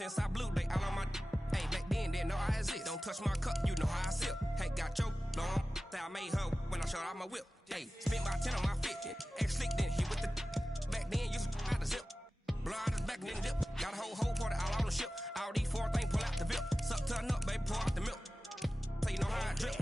since I blew, they all on my. Hey, back then, didn't know I exist. Don't touch my cup, you know how I sip. Hey, got your long, that I made her when I showed out my whip. Hey, spent about 10 on my 15. Ex-slick, then hit with the. Back then, used to out the zip. Blow out his back, then dip. Got a whole party all on the ship. All these 4 things, pull out the VIP. Suck, turn up, baby, pour out the milk. So you know how I drip.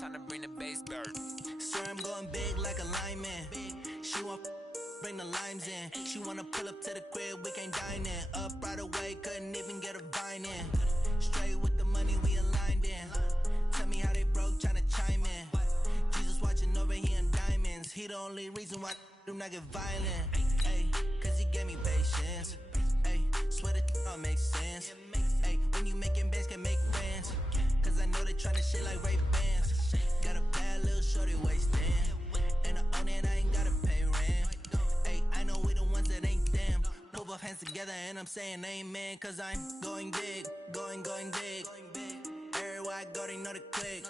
Time to bring the bass dirt. Swear I'm going big like a lineman. She want bring the limes in. She wanna pull up to the crib, we can't dine in. Up right away, couldn't even get a vine in. Straight with the money, we aligned in. Tell me how they broke, tryna chime in. Jesus watching over here in diamonds. He the only reason why I do not get violent. Ay, cause he gave me patience. Ay, swear that all makes sense. Ay, when you making bands, can make friends. Cause I know they tryna shit like Ray-Bans. Got a bad little shorty wasting. And I own it, I ain't gotta pay rent. Ay, I know we the ones that ain't them. Put both hands together and I'm saying amen. Cause I'm going big, going big. Everywhere I go, they know the click.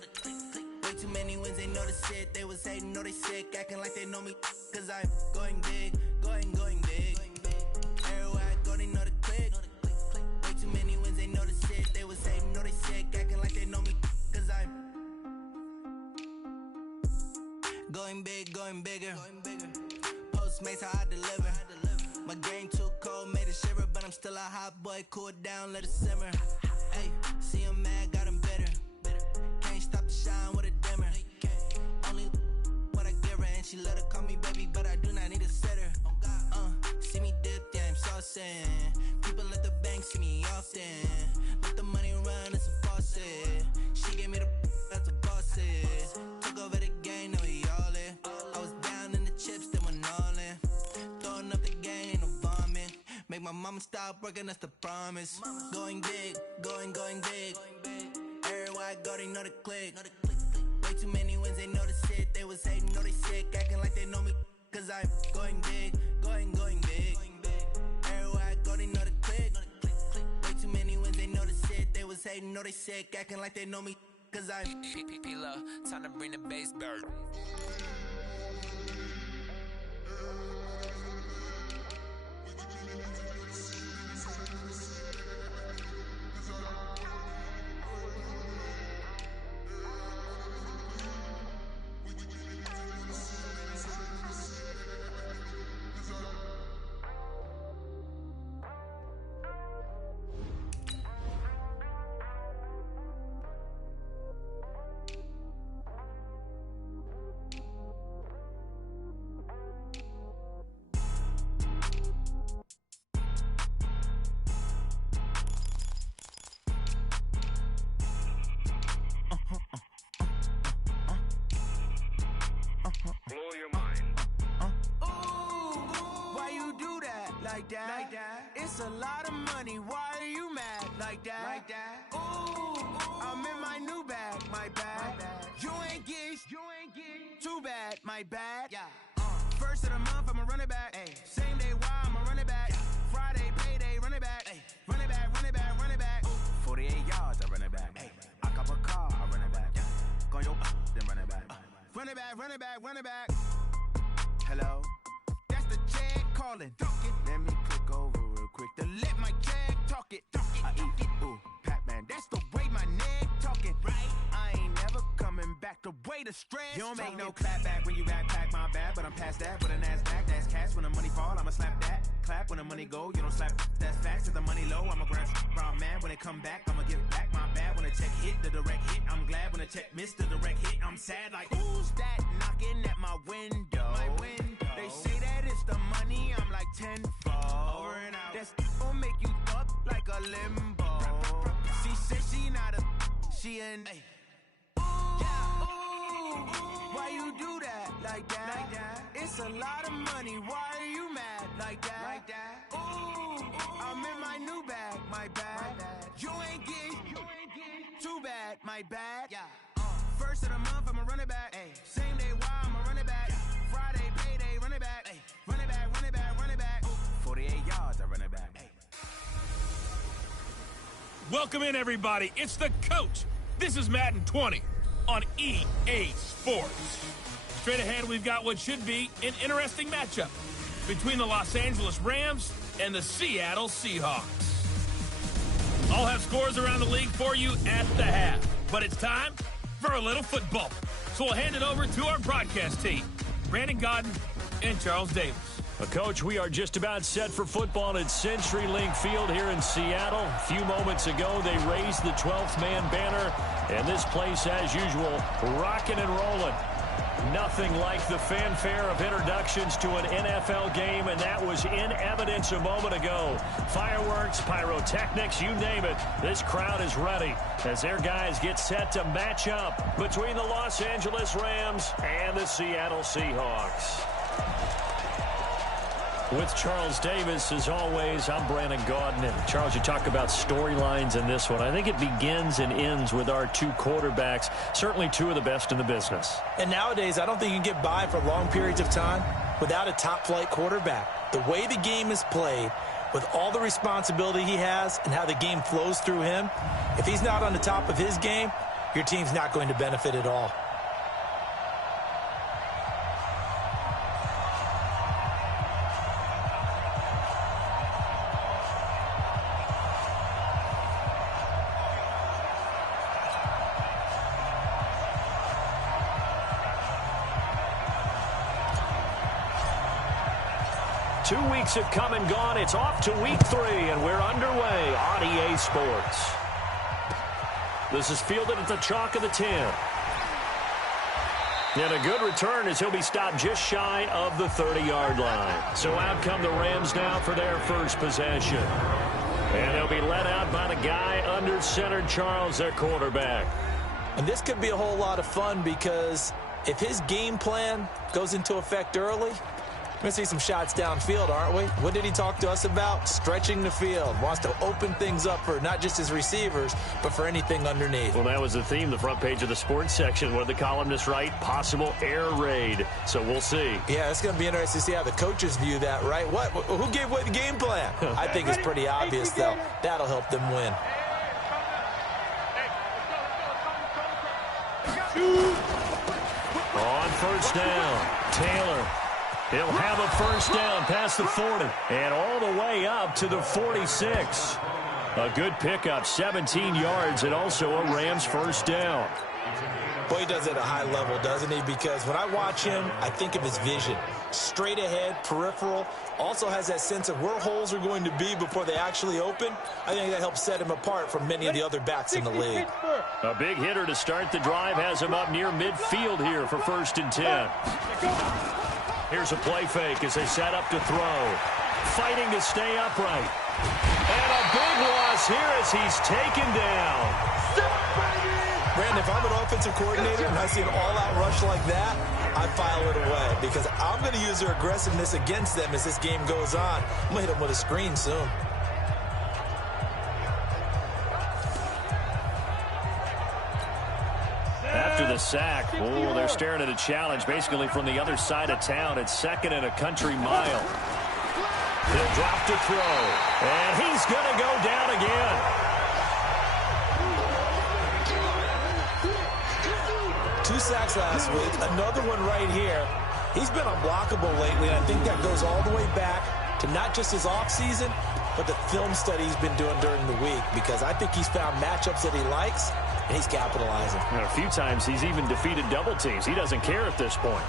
Way Way too many wins, they know the shit. They was hating, know they sick, acting like they know me. Cause I'm going big, going big. Everywhere I go, they know the click. Way too many wins, they know the shit. They was hating, know they sick, acting like they know me. Cause I'm going big, going bigger. Postmates, how I deliver. My game too cold, made it shiver, but I'm still a hot boy. Cool it down, let it simmer. Hey, see him mad, got him bitter. Can't stop the shine with a dimmer. Only what I give her, and she let her call me baby, but I do not need a sitter. See me dip, yeah, I'm saucing. People at the bank see me often. Let the money run, it's a faucet. She gave me the that's a boss it. Took over the game, now we all in. I was down in the chips, then went all in. Throwing up the game, ain't no vomit. Make my mama stop working, that's the promise. Going big, going big. Everywhere I go, they know the click. Way too many wins, they know the shit. They was hating, know they sick, acting like they know me. Cause I'm going big, going big. Everywhere I go, they know the click. Way too many wins, they know the shit. They was hating, know they sick, acting like they know me. Cause I'm P-P-P-Love, time to bring the bass bird. Like that. It's a lot of money. Why are you mad? Like that. Ooh, I'm in my new bag. My bad. You ain't get too bad. My bad. Yeah. First of the month, I'ma run it back. Ay. Same day, why I'ma run it back. Friday, payday, run it back. Ay. Run it back, run it back, run it back. 48 yards, I run it back. Ay. I cop a car, I run it back. Go yo, then run it back. Run it back, run it back, run it back. Hello? That's the check calling. Let me click over real quick to let my check talk it. I eat it, ooh, Pac-Man. That's the way my neck talking. Right? I ain't never coming back the way the stress. You don't make no clap back when you backpack, my bad. But I'm past that with a NASDAQ. That's cash when the money fall, I'ma slap that. Clap when the money go, you don't slap. That's facts. If the money low, I'ma grab brown man. When it come back, I'ma give back my bad. When the check hit, the direct hit. I'm glad when the check missed the direct hit. I'm sad like, who's that knocking at my window? My window. They say that it's the money, I'm like tenfold. Over and out. That's gon' make you up like a limbo. She said she not a, she an. Why you do that like that? It's a lot of money. Why are you mad like that? Ooh, I'm in my new bag. My bad. You ain't get too bad. My bad. Yeah. First of the month, I'ma run it back. Ay. Same day, why I'ma run it back. Friday, payday, run it back. Ay. Run it back, run it back, run it back. 48 yards, I run it back. Ay. Welcome in, everybody. It's the coach. This is Madden 20 on EA Sports. Straight ahead, we've got what should be an interesting matchup between the Los Angeles Rams and the Seattle Seahawks. I'll have scores around the league for you at the half, but it's time for a little football. So we'll hand it over to our broadcast team, Brandon Godden and Charles Davis. Coach, we are just about set for football at CenturyLink Field here in Seattle. A few moments ago, they raised the 12th man banner, and this place, as usual, rocking and rolling. Nothing like the fanfare of introductions to an NFL game, and that was in evidence a moment ago. Fireworks, pyrotechnics, you name it. This crowd is ready as their guys get set to match up between the Los Angeles Rams and the Seattle Seahawks. With Charles Davis, as always, I'm Brandon Gaudin. And Charles, you talk about storylines in this one. I think it begins and ends with our two quarterbacks, certainly two of the best in the business. And nowadays, I don't think you can get by for long periods of time without a top-flight quarterback. The way the game is played, with all the responsibility he has and how the game flows through him, if he's not on the top of his game, your team's not going to benefit at all. 2 weeks have come and gone. It's off to week 3, and we're underway on EA Sports. This is fielded at the chalk of the 10. And a good return as he'll be stopped just shy of the 30-yard line. So out come the Rams now for their first possession. And they'll be led out by the guy under center, Charles, their quarterback. And this could be a whole lot of fun because if his game plan goes into effect early, we're going to see some shots downfield, aren't we? What did he talk to us about? Stretching the field. Wants to open things up for not just his receivers, but for anything underneath. Well, that was the theme, the front page of the sports section. What did the columnists write? Possible air raid. So we'll see. Yeah, it's going to be interesting to see how the coaches view that, right? What? Who gave away the game plan? I think it's pretty obvious, though. That'll help them win. On first down, Taylor. He'll have a first down past the 40 and all the way up to the 46. A good pickup, 17 yards, and also a Rams first down. Boy, he does it at a high level, doesn't he? Because when I watch him, I think of his vision. Straight ahead, peripheral. Also has that sense of where holes are going to be before they actually open. I think that helps set him apart from many of the other backs in the league. A big hitter to start the drive has him up near midfield here for 1st and 10. Here's a play fake as they set up to throw. Fighting to stay upright. And a big loss here as he's taken down. Brandon, if I'm an offensive coordinator and I see an all-out rush like that, I file it away because I'm going to use their aggressiveness against them as this game goes on. I'm going to hit them with a screen soon. After the sack, oh, they're staring at a challenge basically from the other side of town. It's 2nd and a country mile. He'll drop to throw, and he's going to go down again. Two sacks last week, another one right here. He's been unblockable lately, and I think that goes all the way back to not just his offseason, but the film study he's been doing during the week, because I think he's found matchups that he likes, and he's capitalizing. And a few times he's even defeated double teams. He doesn't care at this point.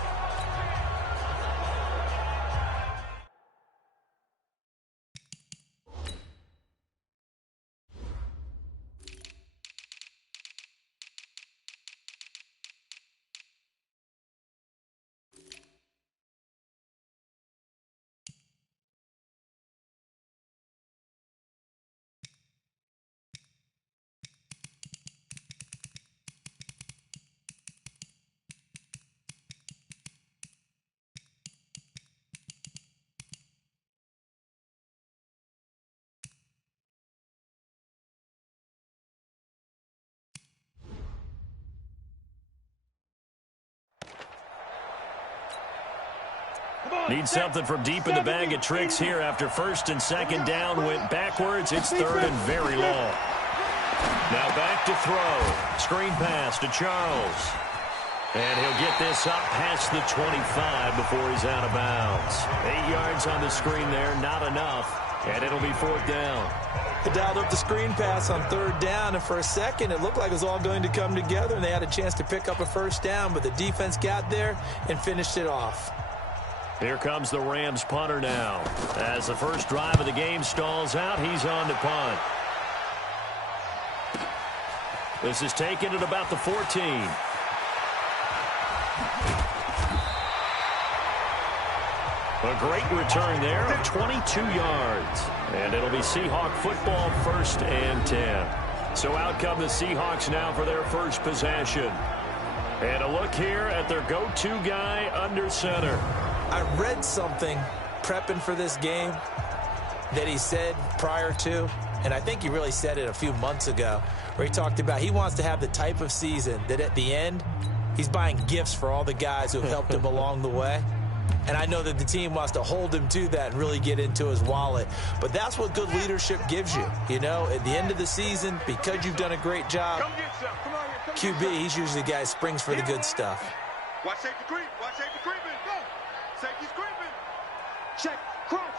Need something from deep in the bag of tricks here after 1st and 2nd down went backwards. It's 3rd and very long. Now back to throw. Screen pass to Charles. And he'll get this up past the 25 before he's out of bounds. 8 yards on the screen there, not enough. And it'll be 4th down. They dialed up the screen pass on 3rd down, and for a second it looked like it was all going to come together, and they had a chance to pick up a first down, but the defense got there and finished it off. Here comes the Rams punter now. As the first drive of the game stalls out, he's on to punt. This is taken at about the 14. A great return there of 22 yards. And it'll be Seahawk football, 1st and 10. So out come the Seahawks now for their first possession. And a look here at their go-to guy under center. I read something prepping for this game that he said prior to, and I think he really said it a few months ago, where he talked about he wants to have the type of season that at the end, he's buying gifts for all the guys who have helped him along the way. And I know that the team wants to hold him to that and really get into his wallet. But that's what good leadership gives you. You know, at the end of the season, because you've done a great job, QB, he's usually the guy who springs for the good stuff. Watch safety creep. Watch safety creeping. Go. Safety's creeping. Check. Crunch.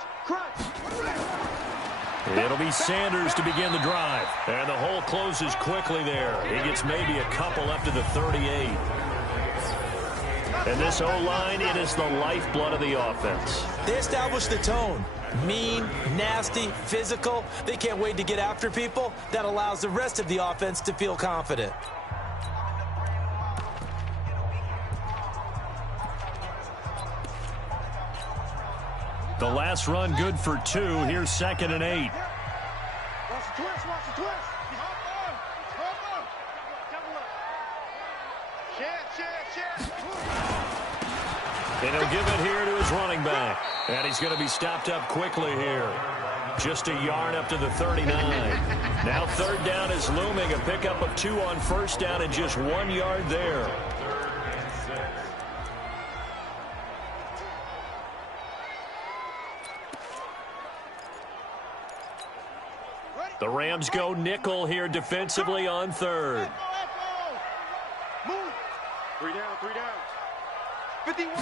It'll be Sanders to begin the drive. And the hole closes quickly there. He gets maybe a couple up to the 38. And this O-line, it is the lifeblood of the offense. They establish the tone. Mean, nasty, physical. They can't wait to get after people. That allows the rest of the offense to feel confident. The last run good for 2. Here's 2nd and 8. Watch the twist, watch the twist. And he'll give it here to his running back. And he's going to be stopped up quickly here. Just a yard up to the 39. Now 3rd down is looming. A pickup of 2 on 1st down and just 1 yard there. The Rams go nickel here defensively on 3rd. Move. 3 down, 3 down. 51.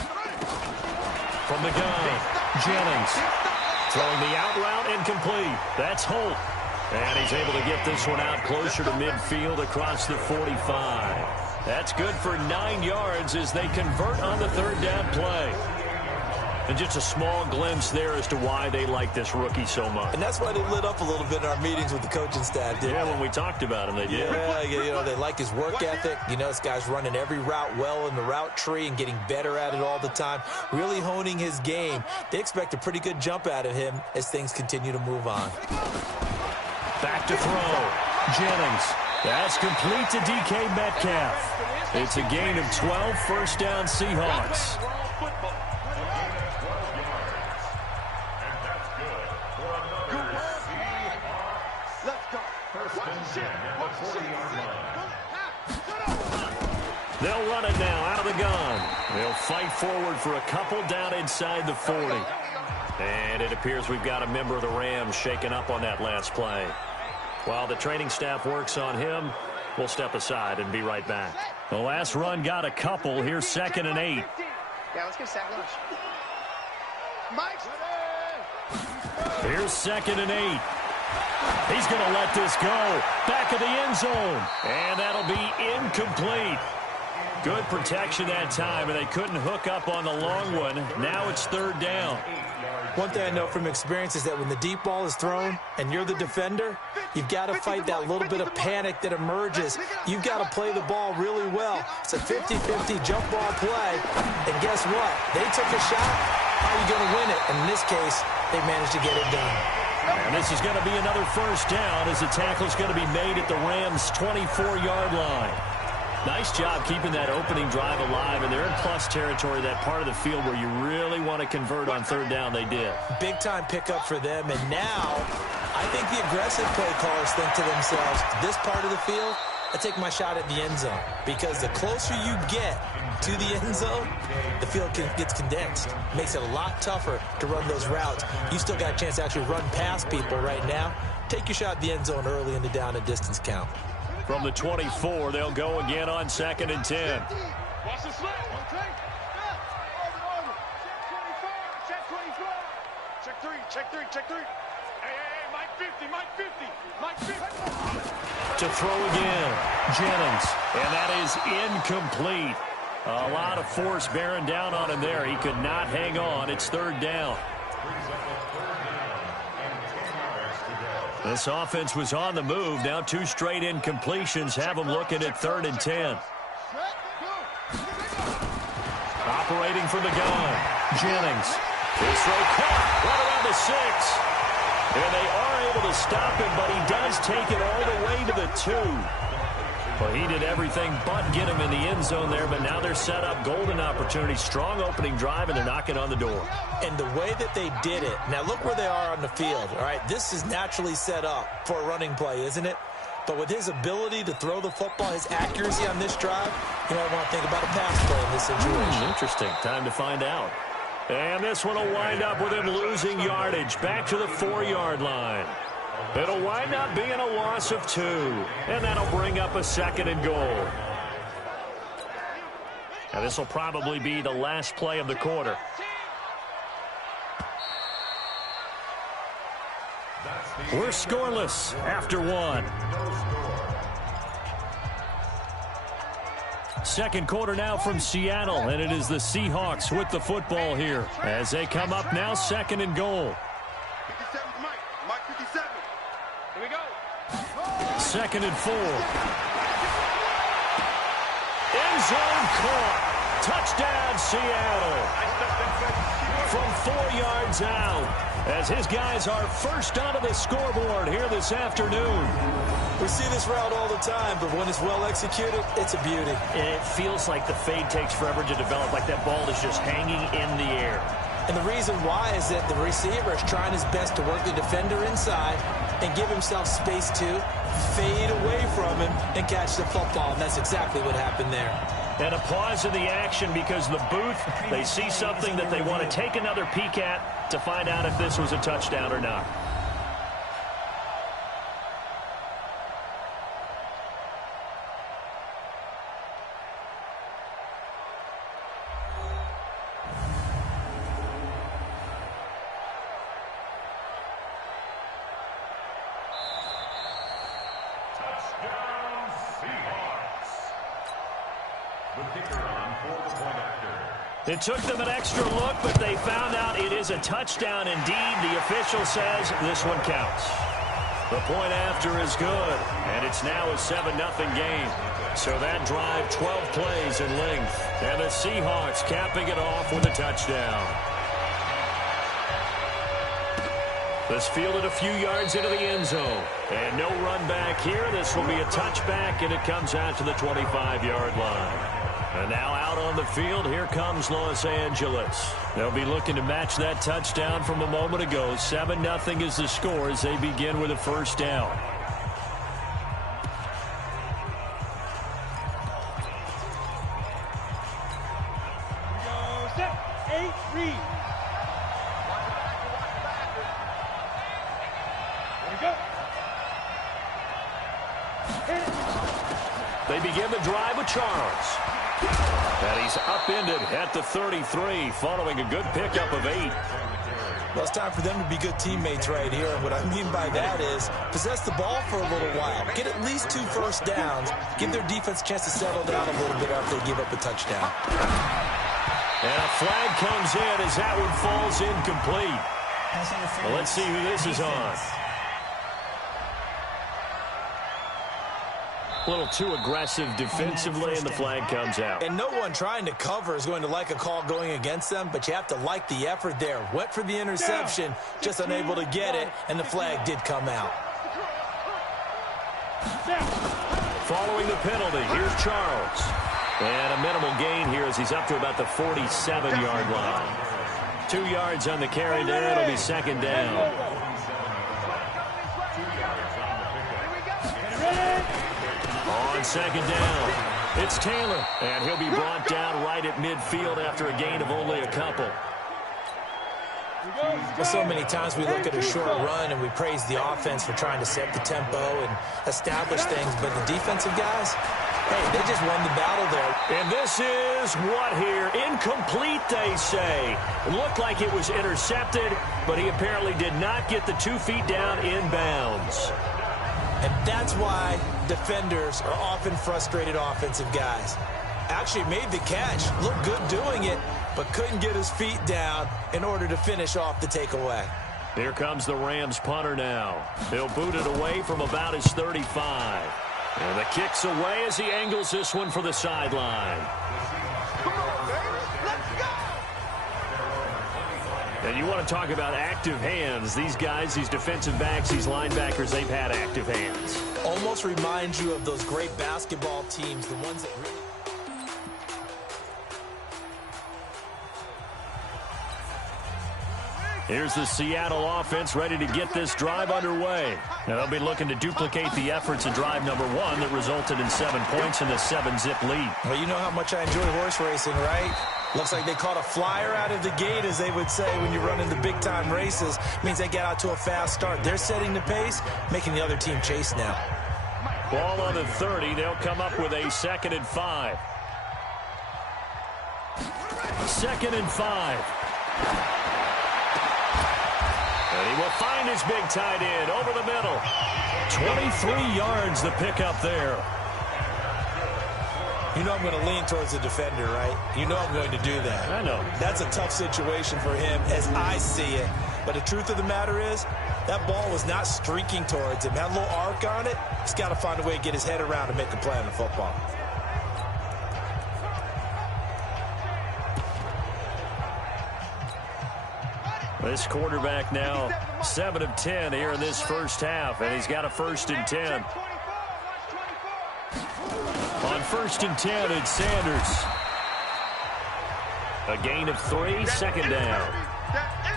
From the gun, Jennings throwing the out route incomplete. That's Holt. And he's able to get this one out closer to midfield across the 45. That's good for 9 yards as they convert on the 3rd down play. And just a small glimpse there as to why they like this rookie so much. And that's why they lit up a little bit in our meetings with the coaching staff, didn't they? When we talked about him, they did. Yeah, you know, they like his work ethic. You know, this guy's running every route well in the route tree and getting better at it all the time, really honing his game. They expect a pretty good jump out of him as things continue to move on. Back to throw. Jennings. That's complete to DK Metcalf. It's a gain of 12, 1st down Seahawks. They'll run it now out of the gun. They'll fight forward for a couple down inside the 40. And it appears we've got a member of the Rams shaken up on that last play. While the training staff works on him, we'll step aside and be right back. The last run got a couple. Here's 2nd and 8. Yeah, let's get sack lunch. Mike. Here's 2nd and 8. He's going to let this go. Back of the end zone. And that'll be incomplete. Good protection that time, and they couldn't hook up on the long one. Now it's 3rd down. One thing I know from experience is that when the deep ball is thrown and you're the defender, you've got to fight that little bit of panic that emerges. You've got to play the ball really well. It's a 50-50 jump ball play. And guess what? They took a shot. How are you going to win it? And in this case, they managed to get it done. And this is going to be another 1st down as the tackle's going to be made at the Rams' 24-yard line. Nice job keeping that opening drive alive, and they're in plus territory, that part of the field where you really want to convert on 3rd down. They did. Big-time pickup for them, and now I think the aggressive play callers think to themselves, this part of the field, I take my shot at the end zone, because the closer you get to the end zone, the field gets condensed. Makes it a lot tougher to run those routes. You still got a chance to actually run past people right now. Take your shot at the end zone early in the down and distance count. From the 24, they'll go again on 2nd and 10. Watch the slip. Check 24. Check 3. Check 3. Check 3. Hey, Mike 50. Mike 50. Mike 50. To throw again, Jennings. And that is incomplete. A lot of force bearing down on him there. He could not hang on. It's 3rd down. This offense was on the move. Now 2 straight incompletions have them looking at 3rd and 10. Operating from the gun, Jennings. His throw caught right around the 6. And they are able to stop him, but he does take it all the way to the 2. Well, he did everything but get him in the end zone there, but now they're set up golden opportunity. Strong opening drive, and they're knocking on the door. And the way that they did it, now look where they are on the field. All right, this is naturally set up for a running play, isn't it? But with his ability to throw the football, his accuracy on this drive, you might want to think about a pass play in this situation. Interesting. Time to find out. And this one will wind up with him losing yardage back to the 4-yard line. It'll wind up being a loss of 2, and that'll bring up a 2nd and goal. Now this will probably be the last play of the quarter. We're scoreless after 1. Second quarter now from Seattle, and it is the Seahawks with the football here as they come up now second and goal. 57, Mike 57. Here we go. Second and 4. End zone caught. Touchdown, Seattle. From 4 yards out as his guys are first onto the scoreboard here this afternoon. We see this route all the time, but when it's well executed, it's a beauty. And it feels like the fade takes forever to develop, like that ball is just hanging in the air. And the reason why is that the receiver is trying his best to work the defender inside and give himself space to fade away from him and catch the football. And that's exactly what happened there. And a pause in the action because the booth, they see something that they want to take another peek at to find out if this was a touchdown or not. It took them an extra look, but they found out it is a touchdown indeed. The official says this one counts. The point after is good, and it's now a 7-0 game. So that drive, 12 plays in length, and the Seahawks capping it off with a touchdown. This fielded a few yards into the end zone, and no run back here. This will be a touchback, and it comes out to the 25-yard line. And now out on the field, here comes Los Angeles. They'll be looking to match that touchdown from a moment ago. 7-0 is the score as they begin with a first down. Set, 8, read. There we go. Hit it. They begin the drive with Charles. And he's upended at the 33 following a good pickup of 8. Well, it's time for them to be good teammates right here. And what I mean by that is possess the ball for a little while. Get at least 2 first downs. Give their defense a chance to settle down a little bit after they give up a touchdown. And a flag comes in as that one falls incomplete. Well, let's see who this is on. A little too aggressive defensively, and the flag comes out. And no one trying to cover is going to like a call going against them, but you have to like the effort there. Went for the interception, just unable to get it, and the flag did come out. Following the penalty, here's Charles. And a minimal gain here as he's up to about the 47-yard line. 2 yards on the carry there. It'll be second down. On second down, it's Taylor, and he'll be brought down right at midfield after a gain of only a couple. Well, so many times we look at a short run and we praise the offense for trying to set the tempo and establish things, but the defensive guys, hey, they just won the battle there. And this is what here? Incomplete, they say. It looked like it was intercepted, but he apparently did not get the 2 feet down inbounds. And that's why defenders are often frustrated offensive guys. Actually made the catch, looked good doing it, but couldn't get his feet down in order to finish off the takeaway. Here comes the Rams punter now. He'll boot it away from about his 35. And the kick's away as he angles this one for the sideline. Come on, baby. Let's go. And you want to talk about active hands. These guys, these defensive backs, these linebackers, they've had active hands. Almost reminds you of those great basketball teams, the ones that really... Here's the Seattle offense ready to get this drive underway. Now they'll be looking to duplicate the efforts in drive number 1 that resulted in 7 points in the 7-zip lead. Well, you know how much I enjoy horse racing, right? Looks like they caught a flyer out of the gate, as they would say when you're running the big-time races. Means they get out to a fast start. They're setting the pace, making the other team chase now. Ball on the 30. They'll come up with a 2nd and 5. 2nd and 5. And he will find his big tight end over the middle. 23 yards the pickup there. You know I'm going to lean towards the defender, right? You know I'm going to do that. I know. That's a tough situation for him as I see it. But the truth of the matter is, that ball was not streaking towards him. Had a little arc on it. He's got to find a way to get his head around and make a play on the football. This quarterback now 7 of 10 here in this first half, and he's got a 1st and 10. On 1st and 10, it's Sanders. A gain of 3, 2nd down.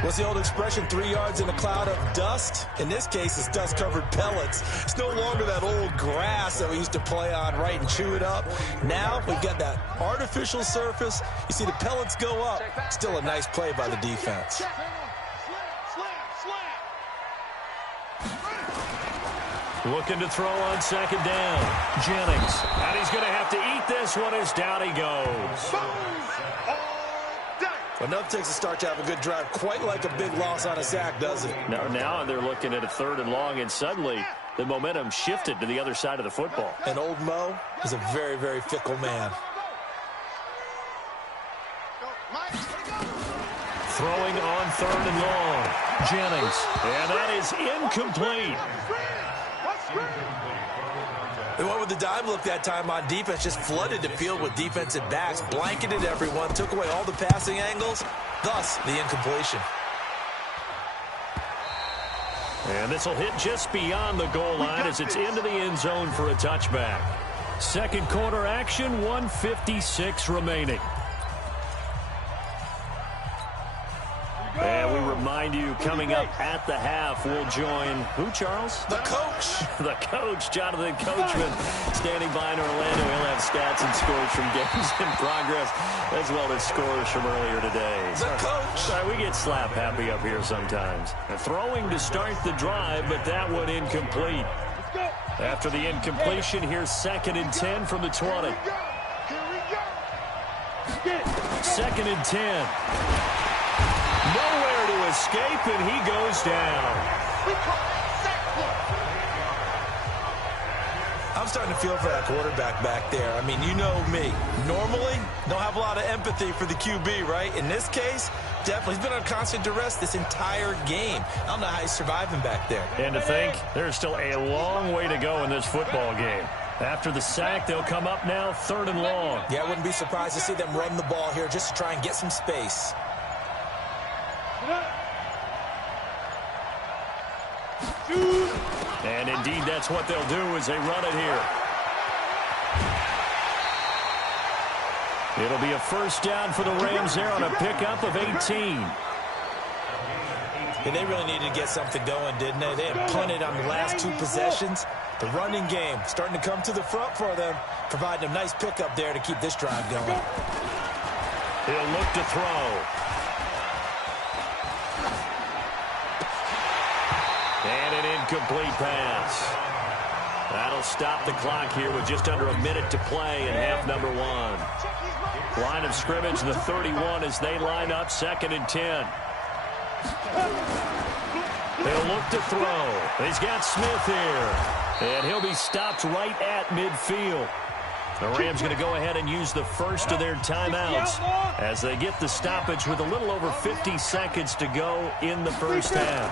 What's the old expression, 3 yards in a cloud of dust? In this case, it's dust-covered pellets. It's no longer that old grass that we used to play on, right, and chew it up. Now we've got that artificial surface. You see the pellets go up. Still a nice play by the defense. Looking to throw on 2nd down. Jennings. And he's going to have to eat this one as down he goes. Enough takes a start to have a good drive. Quite like a big loss on a sack, does it? Now they're looking at a 3rd and long, and suddenly the momentum shifted to the other side of the football. And old Mo is a very, very fickle man. Throwing on 3rd and long. Jennings. And that is incomplete. They went with the dime look that time on defense, just flooded the field with defensive backs, blanketed everyone, took away all the passing angles, thus the incompletion. And this will hit just beyond the goal line as it's into the end zone for a touchback. Second quarter action, 1:56 remaining. And we remind you, coming up at the half, we'll join who, Charles? The coach. The coach, Jonathan Coachman, standing by in Orlando. He'll have stats and scores from games in progress, as well as scores from earlier today. The coach. Sorry, we get slap happy up here sometimes. Throwing to start the drive, but that one incomplete. After the incompletion, here's 2nd and 10 from the 20. 2nd and 10. Nowhere to escape, and he goes down. I'm starting to feel for that quarterback back there. I mean, you know me. Normally, don't have a lot of empathy for the QB, right? In this case, definitely. He's been under constant duress this entire game. I don't know how he's surviving back there. And to think, there's still a long way to go in this football game. After the sack, they'll come up now 3rd and long. Yeah, I wouldn't be surprised to see them run the ball here just to try and get some space. And indeed, that's what they'll do as they run it here. It'll be a 1st down for the Rams there on a pickup of 18. And they really needed to get something going, didn't they? They had punted on the last 2 possessions. The running game starting to come to the front for them, providing a nice pickup there to keep this drive going. He'll look to throw. And an incomplete pass. That'll stop the clock here with just under a minute to play in half number 1. Line of scrimmage, the 31 as they line up 2nd and 10. They'll look to throw. He's got Smith here. And he'll be stopped right at midfield. The Rams going to go ahead and use the first of their timeouts as they get the stoppage with a little over 50 seconds to go in the first half.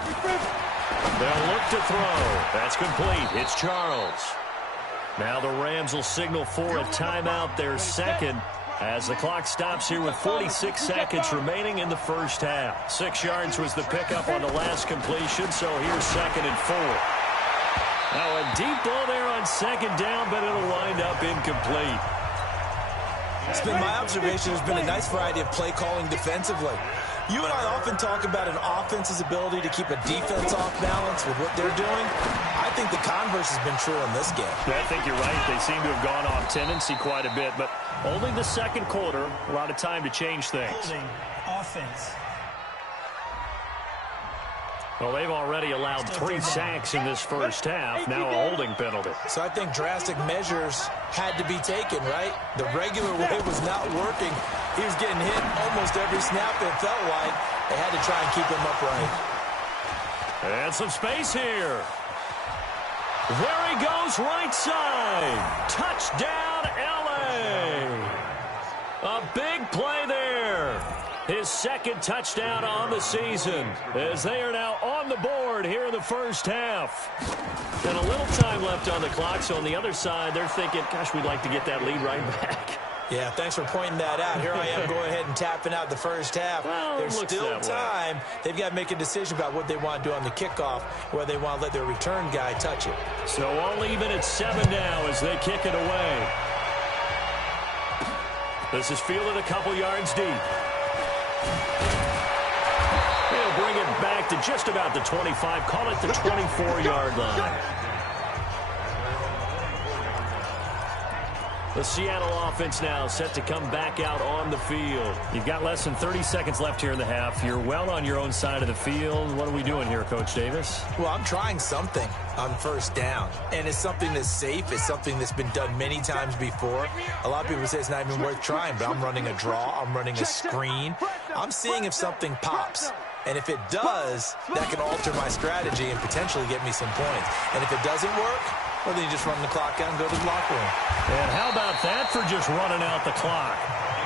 They'll look to throw. That's complete. It's Charles. Now the Rams will signal for a timeout, their 2nd, as the clock stops here with 46 seconds remaining in the first half. 6 yards was the pickup on the last completion, so here's 2nd and 4. Now a deep ball there on 2nd down, but it'll wind up incomplete. It's been my observation there's been a nice variety of play calling defensively. You and I often talk about an offense's ability to keep a defense off balance with what they're doing. I think the converse has been true in this game. I think you're right. They seem to have gone off tendency quite a bit, but only the 2nd quarter, a lot of time to change things. Holding offense. Well, they've already allowed 3 sacks in this first half, now a holding penalty. So I think drastic measures had to be taken, right? The regular way was not working. He was getting hit almost every snap, it felt like. They had to try and keep him upright. And some space here. There he goes, right side. Touchdown, L.A. A big play there. His second touchdown on the season as they are now on the board here in the first half. And a little time left on the clock, so on the other side, they're thinking, gosh, we'd like to get that lead right back. Yeah, thanks for pointing that out. Here I am going ahead and tapping out the first half. Well, there's still time. They've got to make a decision about what they want to do on the kickoff, where they want to let their return guy touch it. So all even at 7 now as they kick it away. This is fielded a couple yards deep. He'll bring it back to just about the 25. Call it the 24-yard line. The Seattle offense now set to come back out on the field. You've got less than 30 seconds left here in the half. You're well on your own side of the field. What are we doing here, Coach Davis? Well, I'm trying something on first down. And it's something that's safe. It's something that's been done many times before. A lot of people say it's not even worth trying, but I'm running a draw. I'm running a screen. I'm seeing if something pops. And if it does, that can alter my strategy and potentially get me some points. And if it doesn't work, well, then you just run the clock out and go to the locker room. And how about that for just running out the clock?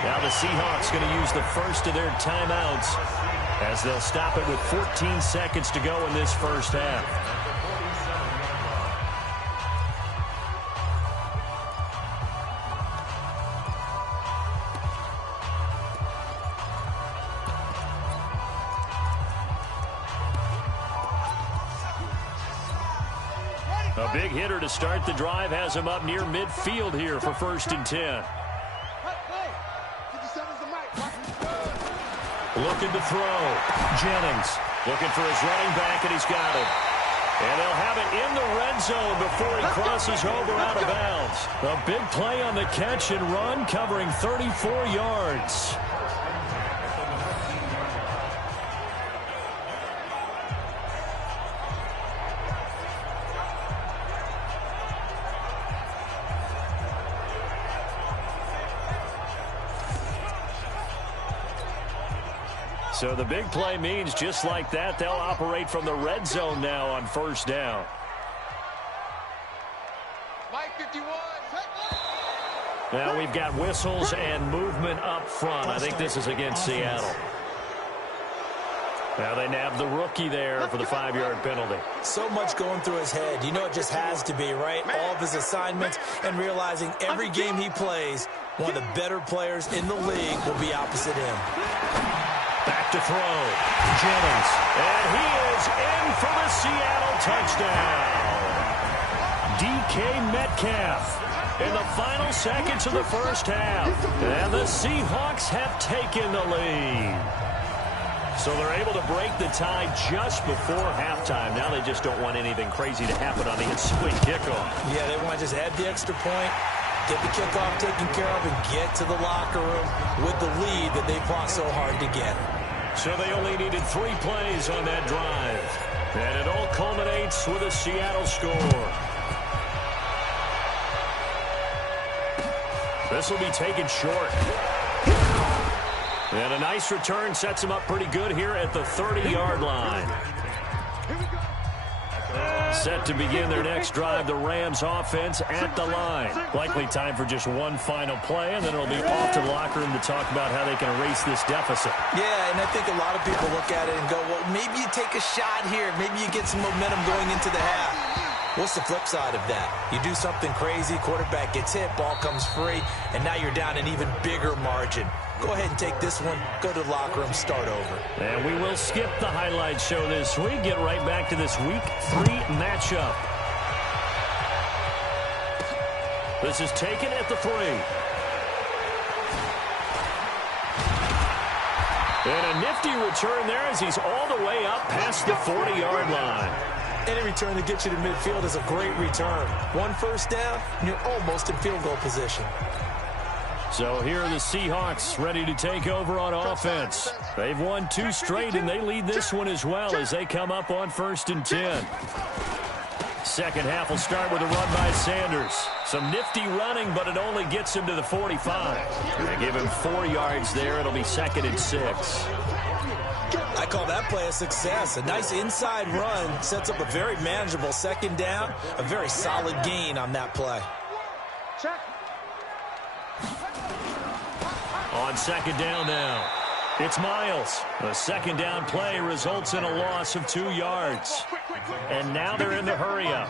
Now the Seahawks going to use the first of their timeouts as they'll stop it with 14 seconds to go in this first half. A big hitter to start the drive has him up near midfield here for 1st and 10. Looking to throw. Jennings looking for his running back, and he's got it. And they'll have it in the red zone before he crosses over out of bounds. A big play on the catch and run, covering 34 yards. So the big play means just like that, they'll operate from the red zone now on 1st down. Mike 51. Now we've got whistles and movement up front. I think this is against Seattle. Now they nab the rookie there for the 5-yard penalty. So much going through his head. You know it just has to be, right? All of his assignments and realizing every game he plays, one of the better players in the league will be opposite him. Back to throw. Jennings. And he is in for the Seattle touchdown. DK Metcalf in the final seconds of the first half. And the Seahawks have taken the lead. So they're able to break the tie just before halftime. Now they just don't want anything crazy to happen on the ensuing kickoff. Yeah, they want to just add the extra point, get the kickoff taken care of, and get to the locker room with the lead that they fought so hard to get. So they only needed 3 plays on that drive. And it all culminates with a Seattle score. This will be taken short. And a nice return sets him up pretty good here at the 30-yard line. Set to begin their next drive, the Rams offense at the line. Likely time for just one final play, and then it'll be off to the locker room to talk about how they can erase this deficit. Yeah, and I think a lot of people look at it and go, well, maybe you take a shot here. Maybe you get some momentum going into the half. What's the flip side of that? You do something crazy, quarterback gets hit, ball comes free, and now you're down an even bigger margin. Go ahead and take this one, go to the locker room, start over. And we will skip the highlight show this week, get right back to this Week 3 matchup. This is taken at the 3. And a nifty return there as he's all the way up past the 40-yard line. Any return that gets you to midfield is a great return. 1 first down, and you're almost in field goal position. So here are the Seahawks ready to take over on offense. They've won 2 straight, and they lead this one as well as they come up on 1st and 10. Second half will start with a run by Sanders. Some nifty running, but it only gets him to the 45. They give him 4 yards there. It'll be 2nd and 6. I call that play a success. A nice inside run sets up a very manageable 2nd down. A very solid gain on that play. Check. On second down now. It's Miles. The second down play results in a loss of 2 yards. And now they're in the hurry-up.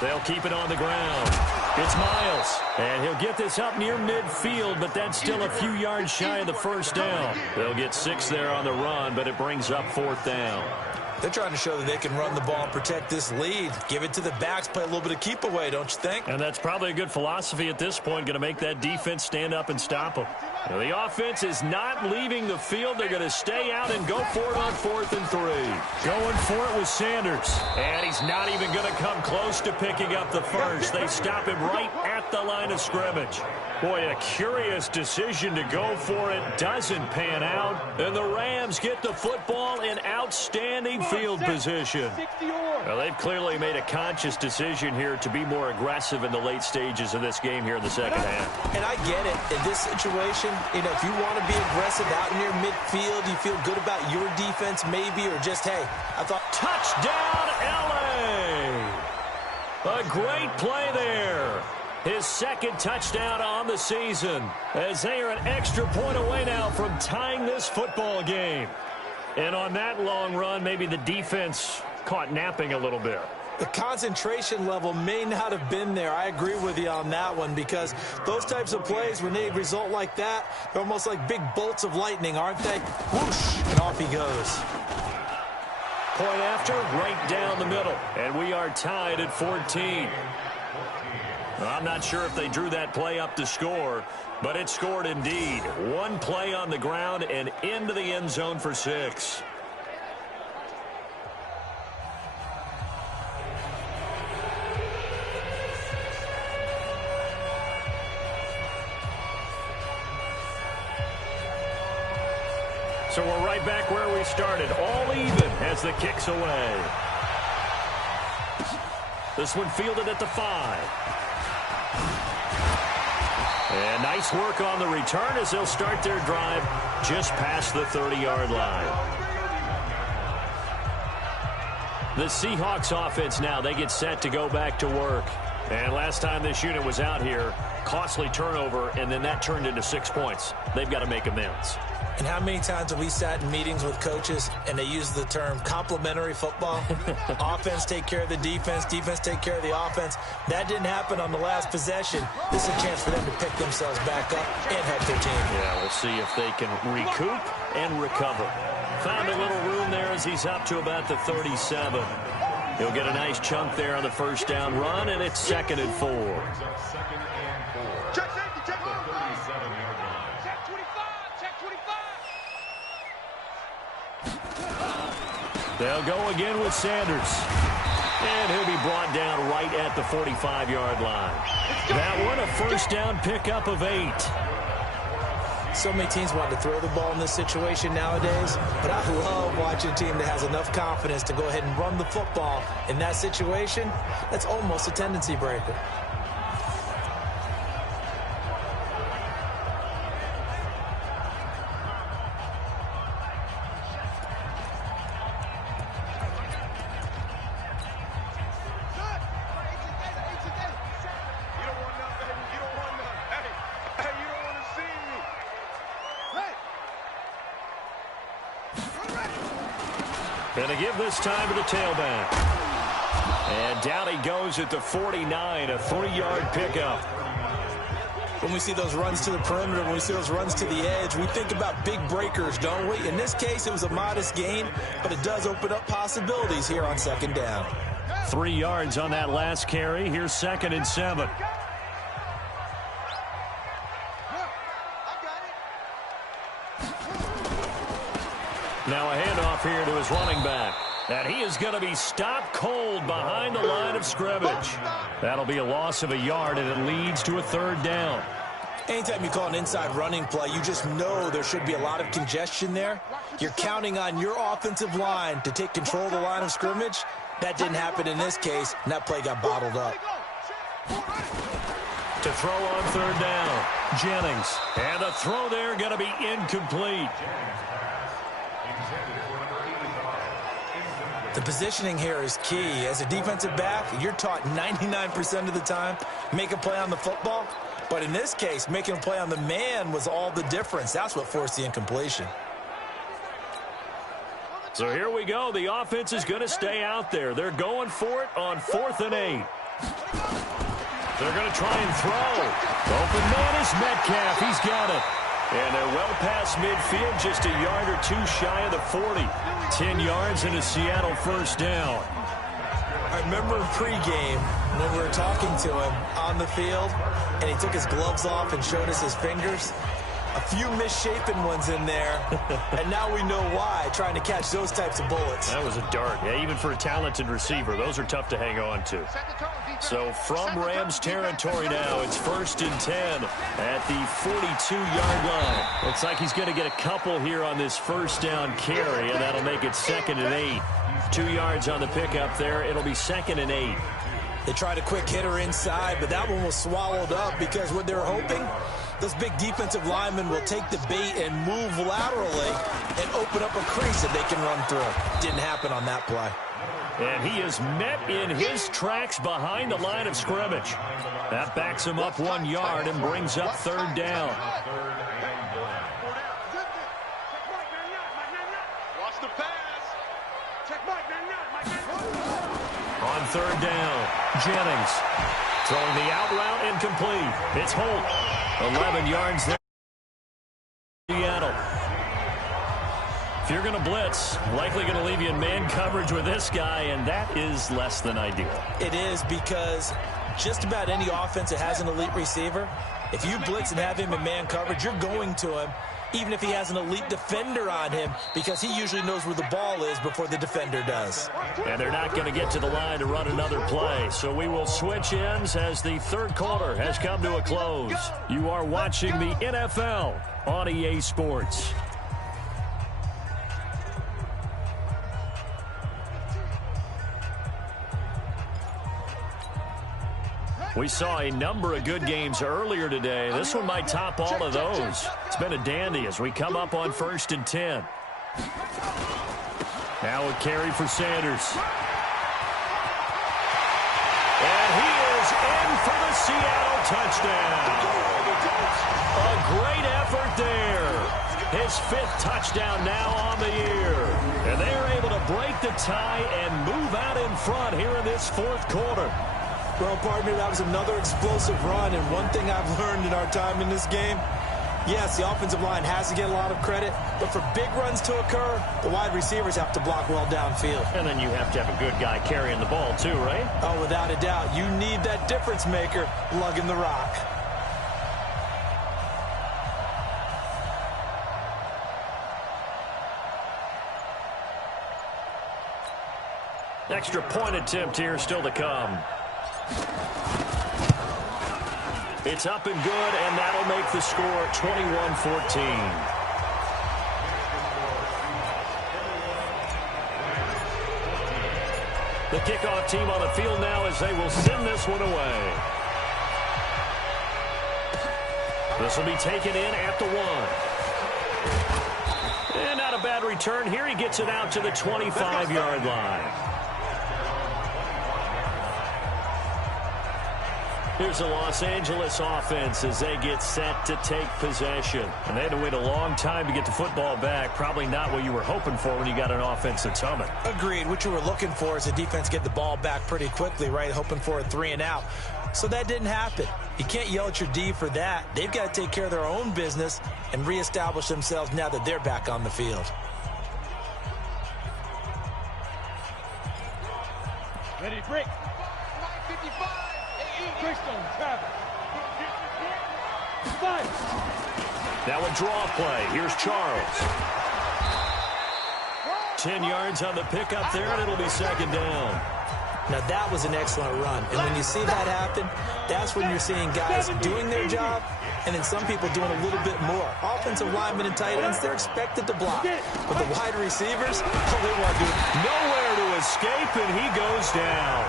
They'll keep it on the ground. It's Miles. And he'll get this up near midfield, but that's still a few yards shy of the first down. They'll get 6 there on the run, but it brings up 4th down. They're trying to show that they can run the ball and protect this lead. Give it to the backs, play a little bit of keep away, don't you think? And that's probably a good philosophy at this point, going to make that defense stand up and stop them. Now, the offense is not leaving the field. They're going to stay out and go for it on 4th and 3. Going for it with Sanders. And he's not even going to come close to picking up the first. They stop him right at the line of scrimmage. Boy, a curious decision to go for it. Doesn't pan out. And the Rams get the football in outstanding field position. Well, they've clearly made a conscious decision here to be more aggressive in the late stages of this game here in the second half. And I get it. In this situation, you know, if you want to be aggressive out near midfield, you feel good about your defense maybe, or just, hey, I thought. Touchdown, L.A. A great play there. His second touchdown on the season, as they are an extra point away now from tying this football game. And on that long run, maybe the defense caught napping a little bit. The concentration level may not have been there. I agree with you on that one, because those types of plays, when they result like that, they're almost like big bolts of lightning, aren't they? Whoosh, and off he goes. Point after, right down the middle. And we are tied at 14. I'm not sure if they drew that play up to score, but it scored indeed. One play on the ground and into the end zone for 6. So we're right back where we started, all even as the kick's away. This one fielded at the 5. And nice work on the return as they'll start their drive just past the 30-yard line. The Seahawks offense now, they get set to go back to work. And last time this unit was out here, costly turnover, and then that turned into 6 points. They've got to make amends. And how many times have we sat in meetings with coaches and they use the term complementary football? Offense take care of the defense, defense take care of the offense. That didn't happen on the last possession. This is a chance for them to pick themselves back up and help their team. Yeah, we'll see if they can recoup and recover. Found a little room there as he's up to about the 37. He'll get a nice chunk there on the first down run, and it's 2nd and 4. Check safety, check 37-yard line. Check 25, check 25. They'll go again with Sanders. And he'll be brought down right at the 45-yard line. That one, a first down pickup of 8. So many teams want to throw the ball in this situation nowadays, but I love watching a team that has enough confidence to go ahead and run the football. In that situation, that's almost a tendency breaker. And they give this time to the tailback. And down he goes at the 49, a 3-yard pickup. When we see those runs to the perimeter, when we see those runs to the edge, we think about big breakers, don't we? In this case, it was a modest gain, but it does open up possibilities here on second down. 3 yards on that last carry. Here's 2nd and 7. Now a handoff here to his running back. And he is going to be stopped cold behind the line of scrimmage. That'll be a loss of a yard, and it leads to a 3rd down. Anytime you call an inside running play, you just know there should be a lot of congestion there. You're counting on your offensive line to take control of the line of scrimmage. That didn't happen in this case, and that play got bottled up. To throw on 3rd down, Jennings. And the throw there going to be incomplete. The positioning here is key. As a defensive back, you're taught 99% of the time, make a play on the football. But in this case, making a play on the man was all the difference. That's what forced the incompletion. So here we go. The offense is going to stay out there. They're going for it on 4th and 8. They're going to try and throw. Open man is Metcalf. He's got it. And they're well past midfield, just a yard or two shy of the 40. 10 yards and a Seattle first down. I remember pregame when we were talking to him on the field, and he took his gloves off and showed us his fingers. A few misshapen ones in there, and now we know why, trying to catch those types of bullets. That was a dart. Yeah, even for a talented receiver, those are tough to hang on to. So from Rams territory now, it's 1st and 10 at the 42-yard line. Looks like he's going to get a couple here on this first down carry, and that'll make it 2nd and 8. 2 yards on the pickup there. It'll be 2nd and 8. They tried a quick hitter inside, but that one was swallowed up because what they're hoping, those big defensive linemen will take the bait and move laterally and open up a crease that they can run through. Didn't happen on that play. And he is met in his tracks behind the line of scrimmage. That backs him up 1 yard and brings up 3rd down. Watch the pass. On 3rd down, Jennings throwing the out route incomplete. It's Holt. 11 yards there. Seattle. If you're going to blitz, likely going to leave you in man coverage with this guy, and that is less than ideal. It is, because just about any offense that has an elite receiver, if you blitz and have him in man coverage, you're going to him, even if he has an elite defender on him, because he usually knows where the ball is before the defender does. And they're not going to get to the line to run another play, so we will switch ends as the 3rd quarter has come to a close. You are watching the NFL on EA Sports. We saw a number of good games earlier today. This one might top all of those. It's been a dandy as we come up on 1st and 10. Now a carry for Sanders. And he is in for the Seattle touchdown. A great effort there. His 5th touchdown now on the year. And they're able to break the tie and move out in front here in this 4th quarter. Well, partner, that was another explosive run, and one thing I've learned in our time in this game, yes, the offensive line has to get a lot of credit, but for big runs to occur, the wide receivers have to block well downfield. And then you have to have a good guy carrying the ball too, right? Oh, without a doubt. You need that difference maker lugging the rock. Extra point attempt here still to come. It's up and good, and that'll make the score 21-14. The kickoff team on the field now as they will send this one away. This will be taken in at the 1. And not a bad return here. He gets it out to the 25-yard line. Here's the Los Angeles offense as they get set to take possession. And they had to wait a long time to get the football back. Probably not what you were hoping for when you got an offense that's humming. Agreed. What you were looking for is the defense get the ball back pretty quickly, right? Hoping for a 3 and out. So that didn't happen. You can't yell at your D for that. They've got to take care of their own business and reestablish themselves now that they're back on the field. Ready, break. 955. Now a draw play. Here's Charles. 10 yards on the pickup there, and it'll be 2nd down. Now that was an excellent run. And when you see that happen, that's when you're seeing guys doing their job and then some people doing a little bit more. Offensive linemen and tight ends, they're expected to block. But the wide receivers, all they want to do. Nowhere to escape, and he goes down.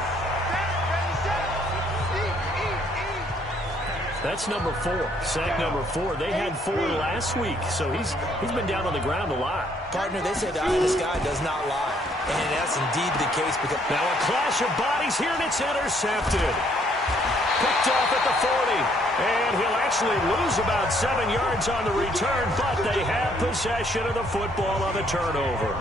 That's number 4. Sack number 4. They had 4 last week, so he's been down on the ground a lot. Partner, they say the eye in the sky does not lie. And that's indeed the case. Because now a clash of bodies here, and it's intercepted. Picked off at the 40. And he'll actually lose about 7 yards on the return, but they have possession of the football on the turnover.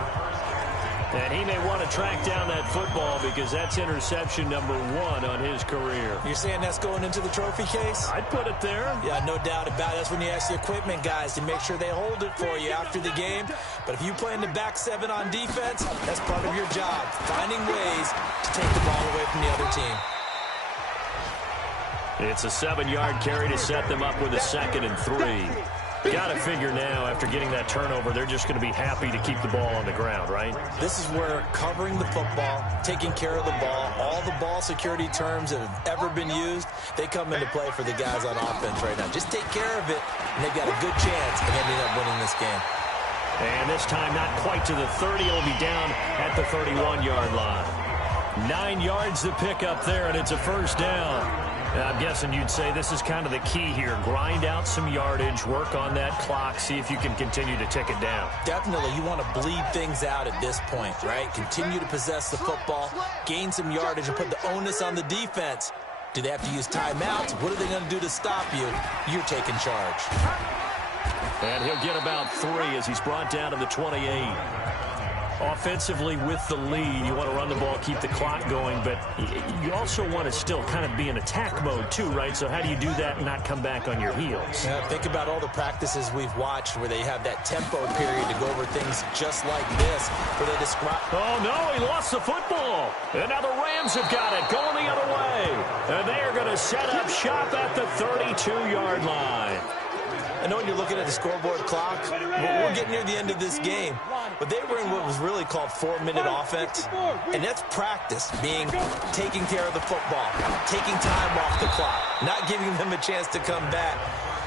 And he may want to track down that football because that's interception number 1 on his career. You're saying that's going into the trophy case? I'd put it there. Yeah, no doubt about it. That's when you ask the equipment guys to make sure they hold it for you after the game. But if you play in the back 7 on defense, that's part of your job, finding ways to take the ball away from the other team. It's a 7-yard carry to set them up with a 2nd and 3. Got to figure now, after getting that turnover, they're just going to be happy to keep the ball on the ground, right? This is where covering the football, taking care of the ball, all the ball security terms that have ever been used, they come into play for the guys on offense right now. Just take care of it, and they've got a good chance of ending up winning this game. And this time not quite to the 30. It'll be down at the 31-yard line. 9 yards to pick up there, and it's a first down. I'm guessing you'd say this is kind of the key here. Grind out some yardage, work on that clock, see if you can continue to tick it down. Definitely. You want to bleed things out at this point, right? Continue to possess the football, gain some yardage, and put the onus on the defense. Do they have to use timeouts? What are they going to do to stop you? You're taking charge. And he'll get about 3 as he's brought down to the 28. Offensively with the lead, you want to run the ball, keep the clock going, but you also want to still kind of be in attack mode too, right? So how do you do that and not come back on your heels? Yeah, think about all the practices we've watched where they have that tempo period to go over things just like this, where they describe... Oh, no, he lost the football. And now the Rams have got it, going the other way. And they are going to set up shop at the 32-yard line. I know when you're looking at the scoreboard clock, we're getting near the end of this game, but they were in what was really called 4-minute offense, and that's practice, being taking care of the football, taking time off the clock, not giving them a chance to come back.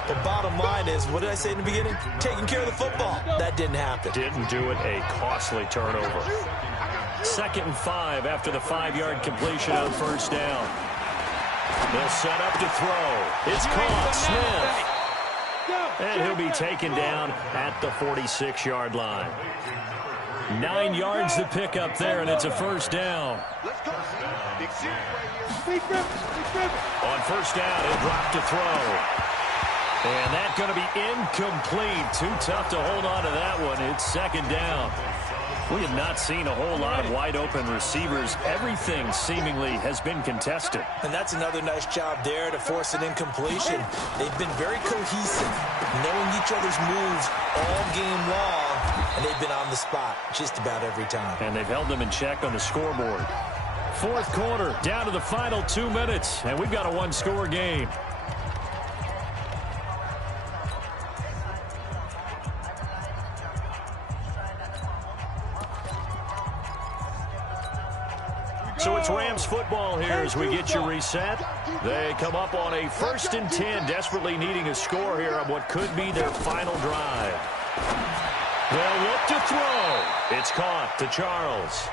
But bottom line is, what did I say in the beginning? Taking care of the football. That didn't happen. Didn't do it, a costly turnover. 2nd and 5 after the 5-yard completion on first down. They'll set up to throw. It's caught. Smith. And he'll be taken down at the 46-yard line. 9 yards to pick up there, and it's a first down. On first down, he'll drop to throw. And that's going to be incomplete. Too tough to hold on to that one. It's 2nd down. We have not seen a whole lot of wide-open receivers. Everything seemingly has been contested. And that's another nice job there to force an incompletion. They've been very cohesive, knowing each other's moves all game long, and they've been on the spot just about every time. And they've held them in check on the scoreboard. 4th quarter, down to the final 2 minutes, and we've got a 1-score game. So it's Rams football here as we get you reset. They come up on a 1st and 10, desperately needing a score here on what could be their final drive. They'll look to throw. It's caught to Charles.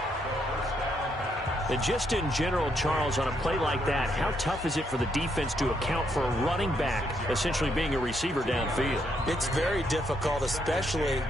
And just in general, Charles, on a play like that, how tough is it for the defense to account for a running back essentially being a receiver downfield? It's very difficult, especially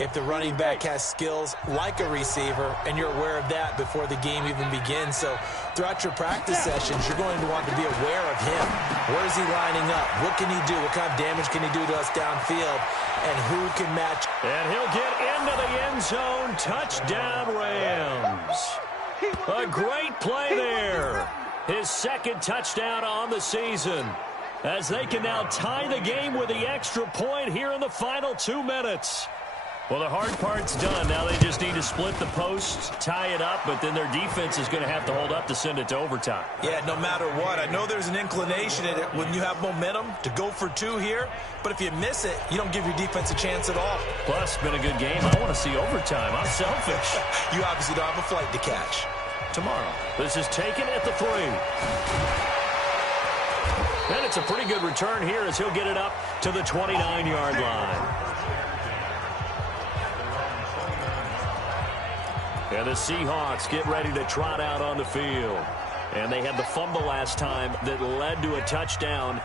if the running back has skills like a receiver, and you're aware of that before the game even begins. So throughout your practice sessions, you're going to want to be aware of him. Where is he lining up? What can he do? What kind of damage can he do to us downfield? And who can match? And he'll get into the end zone. Touchdown, Rams. A great play there. His 2nd touchdown on the season, as they can now tie the game with the extra point here in the final 2 minutes. Well, the hard part's done. Now they just need to split the posts, tie it up, but then their defense is going to have to hold up to send it to overtime. Yeah, no matter what. I know there's an inclination in it when you have momentum to go for 2 here, but if you miss it, you don't give your defense a chance at all. Plus, been a good game. I want to see overtime. I'm selfish. You obviously don't have a flight to catch. Tomorrow. This is taken at the 3. And it's a pretty good return here as he'll get it up to the 29-yard line. And the Seahawks get ready to trot out on the field. And they had the fumble last time that led to a touchdown.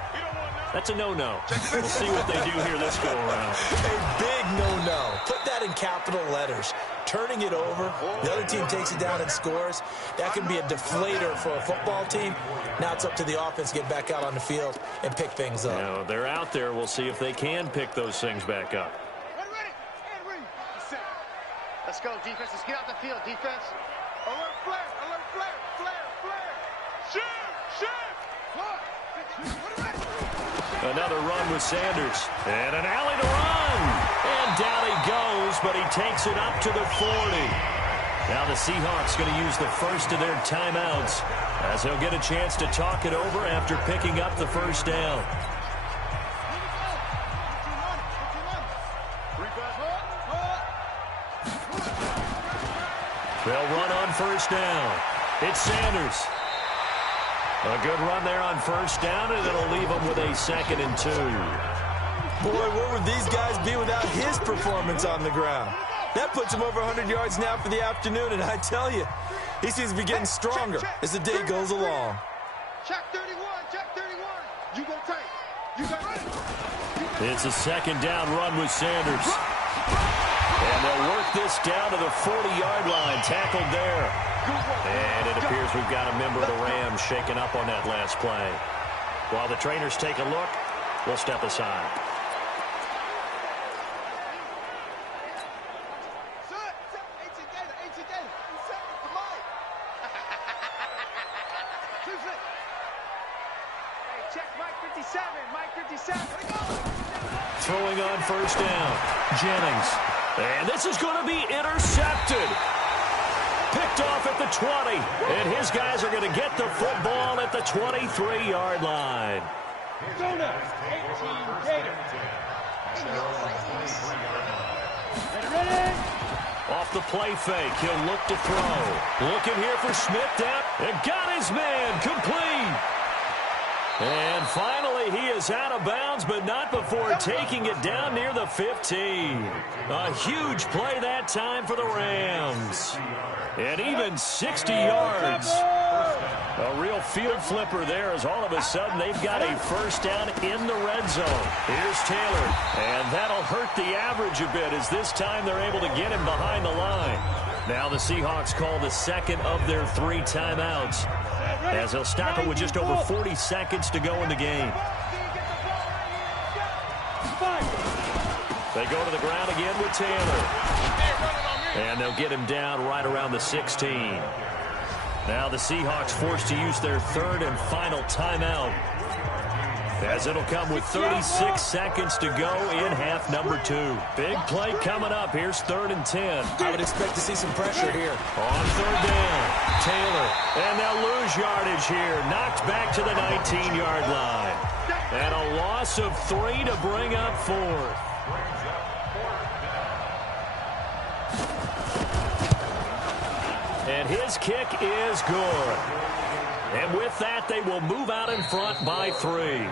That's a no-no. We'll see what they do here this go-around. A big no-no. Put that in capital letters. Turning it over, the other team takes it down and scores. That can be a deflator for a football team. Now it's up to the offense to get back out on the field and pick things up. Now, they're out there. We'll see if they can pick those things back up. Ready, and ready. Let's go, defense. Let's get out the field, defense. Alert flare, alert flare, flare, flare. Shoot. Another run with Sanders. And an alley to run. And down he goes, but he takes it up to the 40. Now the Seahawks going to use the first of their timeouts as they'll get a chance to talk it over after picking up the first down. They'll run on first down. It's Sanders. A good run there on first down, and it'll leave them with a 2nd and 2. Boy, where would these guys be without his performance on the ground? That puts him over 100 yards now for the afternoon, and I tell you, he seems to be getting stronger as the day goes along. Check 31, check 31. You go tight. You got it. It's a 2nd down run with Sanders. And they'll work this down to the 40-yard line, tackled there. And it appears we've got a member of the Rams shaken up on that last play. While the trainers take a look, we'll step aside. Check Mike 57, Mike 57. Throwing on first down, Jennings. And this is going to be intercepted. Picked off at the 20. And his guys are going to get the football at the 23-yard line. Donuts, 18 Gator. Ready? Off the play fake, he'll look to throw. Looking here for Smith down. And got his man complete. And finally, he is out of bounds, but not before taking it down near the 15. A huge play that time for the Rams. And even 60 yards. A real field flipper there as all of a sudden they've got a first down in the red zone. Here's Taylor. And that'll hurt the average a bit as this time they're able to get him behind the line. Now the Seahawks call the 2nd of their 3 timeouts, as they'll stop it with just over 40 seconds to go in the game. They go to the ground again with Taylor. And they'll get him down right around the 16. Now the Seahawks forced to use their 3rd and final timeout, as it'll come with 36 seconds to go in half number 2. Big play coming up. Here's 3rd and 10. I would expect to see some pressure here. On 3rd down, Taylor. And they'll lose yardage here. Knocked back to the 19-yard line. And a loss of 3 to bring up 4th. And his kick is good. And with that, they will move out in front by 3.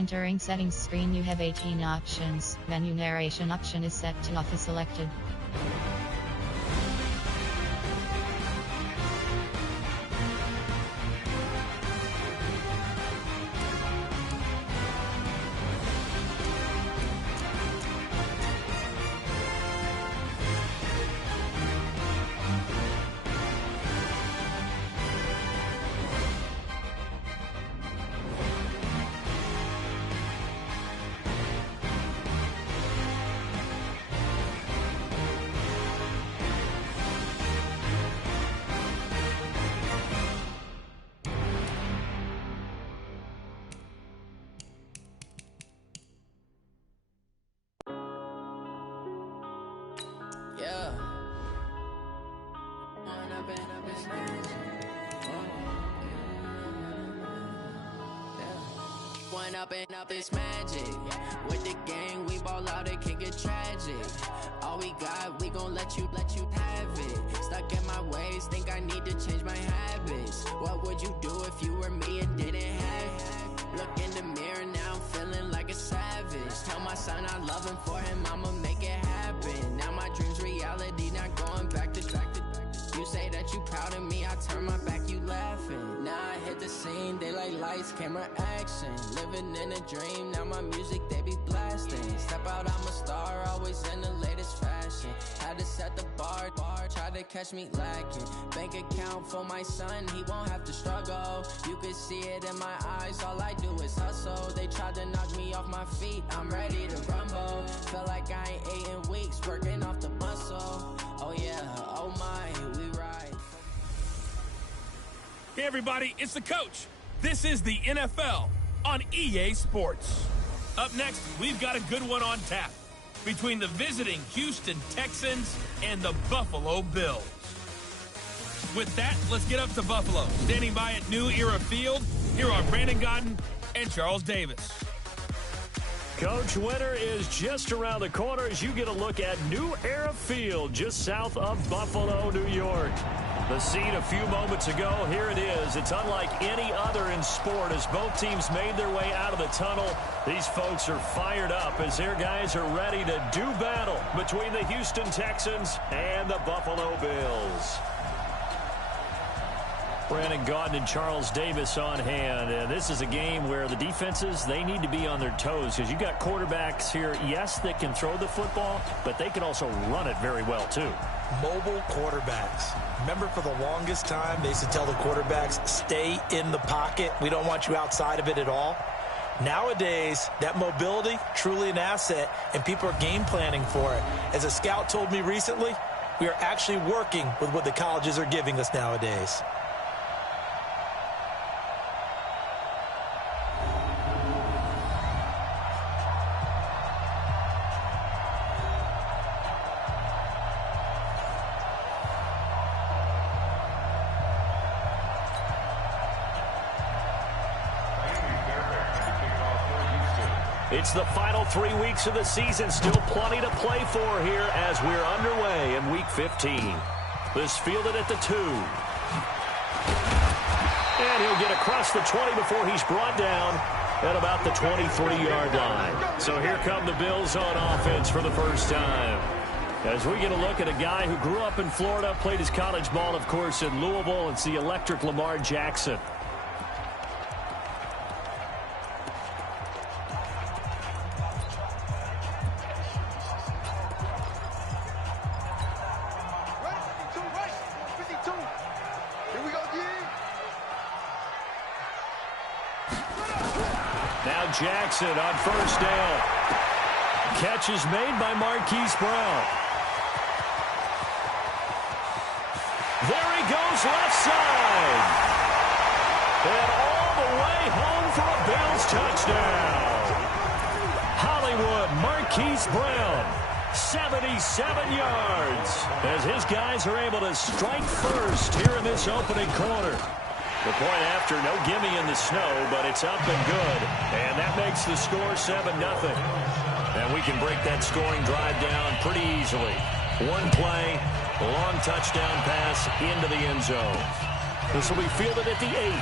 Entering settings screen, you have 18 options. Menu narration option is set to off is selected. Yeah. One up and up is magic. With the gang, we ball out, it can get tragic. All we got, we gon' let you have it. Stuck in my ways, think I need to change my habits. What would you do if you were me and didn't have it? Look in the mirror, now I'm feeling like a savage. Tell my son I love him, for him I'ma make it happen. Now my dream's reality, not going back to. You say that you proud of me, I turn my back, you laughing. Now I hit the scene, they like lights, camera, action. Living in a dream, now my music, they be blasting. Step out, I'm a star, always in the latest fashion. Had to set the bar, try to catch me lacking. Bank account for my son, he won't have to struggle. You can see it in my eyes, all I do is hustle. They tried to knock me off my feet, I'm ready to rumble. Feel like I ain't ate in weeks, working off the muscle. Oh yeah, oh my, we ride. Hey everybody, it's the coach. This is the NFL on EA Sports. Up next, we've got a good one on tap between the visiting Houston Texans and the Buffalo Bills. With that, let's get up to Buffalo. Standing by at New Era Field, here are Brandon Godden and Charles Davis. Coach, winter is just around the corner as you get a look at New Era Field, just south of Buffalo, New York. The scene a few moments ago, here it is. It's unlike any other in sport as both teams made their way out of the tunnel. These folks are fired up as their guys are ready to do battle between the Houston Texans and the Buffalo Bills. Brandon Gaudin and Charles Davis on hand. And this is a game where the defenses, they need to be on their toes because you've got quarterbacks here, yes, that can throw the football, but they can also run it very well, too. Mobile quarterbacks. Remember, for the longest time, they used to tell the quarterbacks, stay in the pocket. We don't want you outside of it at all. Nowadays, that mobility, truly an asset, and people are game planning for it. As a scout told me recently, we are actually working with what the colleges are giving us nowadays. It's the final 3 weeks of the season. Still plenty to play for here as we're underway in Week 15. This fielded at the 2. And he'll get across the 20 before he's brought down at about the 23-yard line. So here come the Bills on offense for the first time. As we get a look at a guy who grew up in Florida, played his college ball, of course, in Louisville. It's the electric Lamar Jackson. Jackson on first down. Catch is made by Marquise Brown. There he goes left side. And all the way home for a Bills touchdown. Hollywood Marquise Brown, 77 yards. As his guys are able to strike first here in this opening quarter. The point after, no gimme in the snow, but it's up and good. And that makes the score 7-0. And we can break that scoring drive down pretty easily. One play, a long touchdown pass into the end zone. This will be fielded at the 8.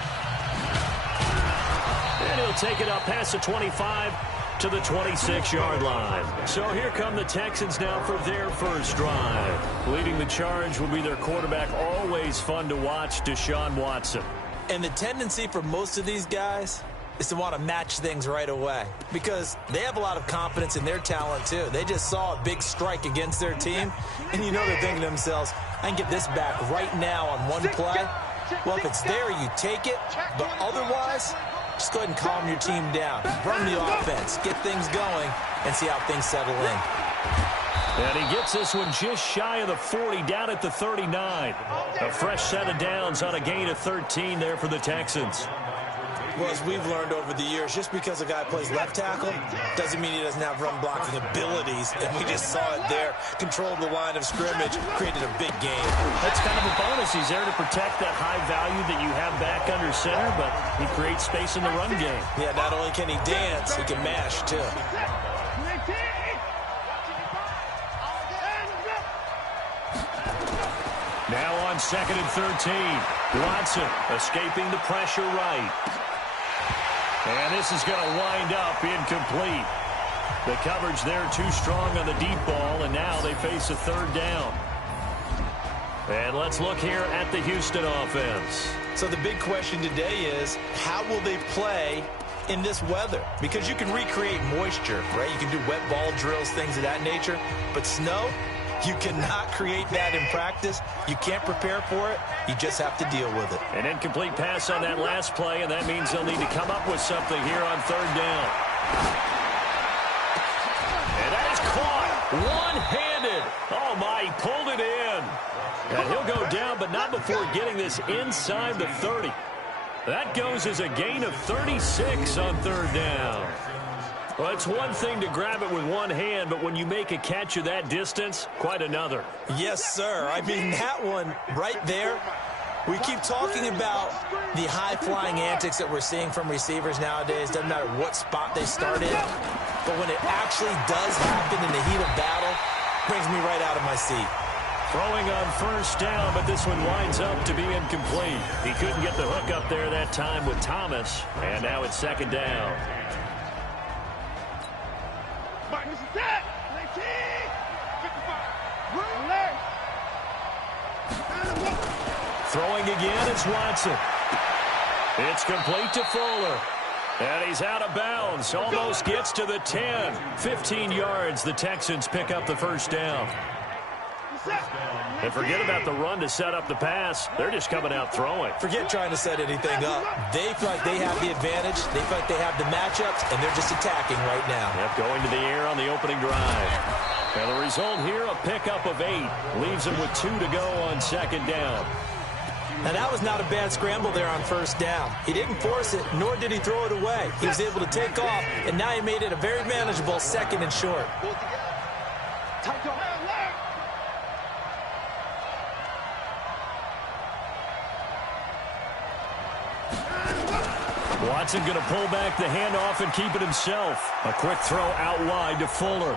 And he'll take it up past the 25 to the 26-yard line. So here come the Texans now for their first drive. Leading the charge will be their quarterback, always fun to watch, Deshaun Watson. And the tendency for most of these guys is to want to match things right away because they have a lot of confidence in their talent too. They just saw a big strike against their team, and you know they're thinking to themselves, I can get this back right now on one play. Well, if it's there, you take it, but otherwise, just go ahead and calm your team down. Run the offense, get things going, and see how things settle in. And he gets this one just shy of the 40, down at the 39. A fresh set of downs on a gain of 13 there for the Texans. Well, as we've learned over the years, just because a guy plays left tackle doesn't mean he doesn't have run blocking abilities. And we just saw it there. Controlled the line of scrimmage, created a big game. That's kind of a bonus. He's there to protect that high value that you have back under center, but he creates space in the run game. Yeah, not only can he dance, he can mash, too. Now on 2nd and 13. Watson escaping the pressure right. And this is going to wind up incomplete. The coverage there too strong on the deep ball, and now they face a third down. And let's look here at the Houston offense. So the big question today is, how will they play in this weather? Because you can recreate moisture, right? You can do wet ball drills, things of that nature. But snow, you cannot create that in practice. You can't prepare for it. You just have to deal with it. An incomplete pass on that last play, and that means they'll need to come up with something here on third down. And that is caught one-handed. Oh, my, he pulled it in. And he'll go down, but not before getting this inside the 30. That goes as a gain of 36 on third down. Well, it's one thing to grab it with one hand, but when you make a catch of that distance, quite another. Yes, sir. I mean, that one right there, we keep talking about the high-flying antics that we're seeing from receivers nowadays. Doesn't matter what spot they start in. But when it actually does happen in the heat of battle, brings me right out of my seat. Throwing on first down, but this one winds up to be incomplete. He couldn't get the hook up there that time with Thomas, and now it's second down. Throwing again, it's Watson. It's complete to Fuller. And he's out of bounds. Almost gets to the 10. 15 yards. The Texans pick up the first down. And forget about the run to set up the pass. They're just coming out throwing. Forget trying to set anything up. They feel like they have the advantage. They feel like they have the matchups, and they're just attacking right now. Yep, going to the air on the opening drive. And the result here, a pickup of 8. Leaves them with 2 to go on second down. Now, that was not a bad scramble there on first down. He didn't force it, nor did he throw it away. He was able to take off, and now he made it a very manageable second and short. Watson going to pull back the handoff and keep it himself. A quick throw out wide to Fuller.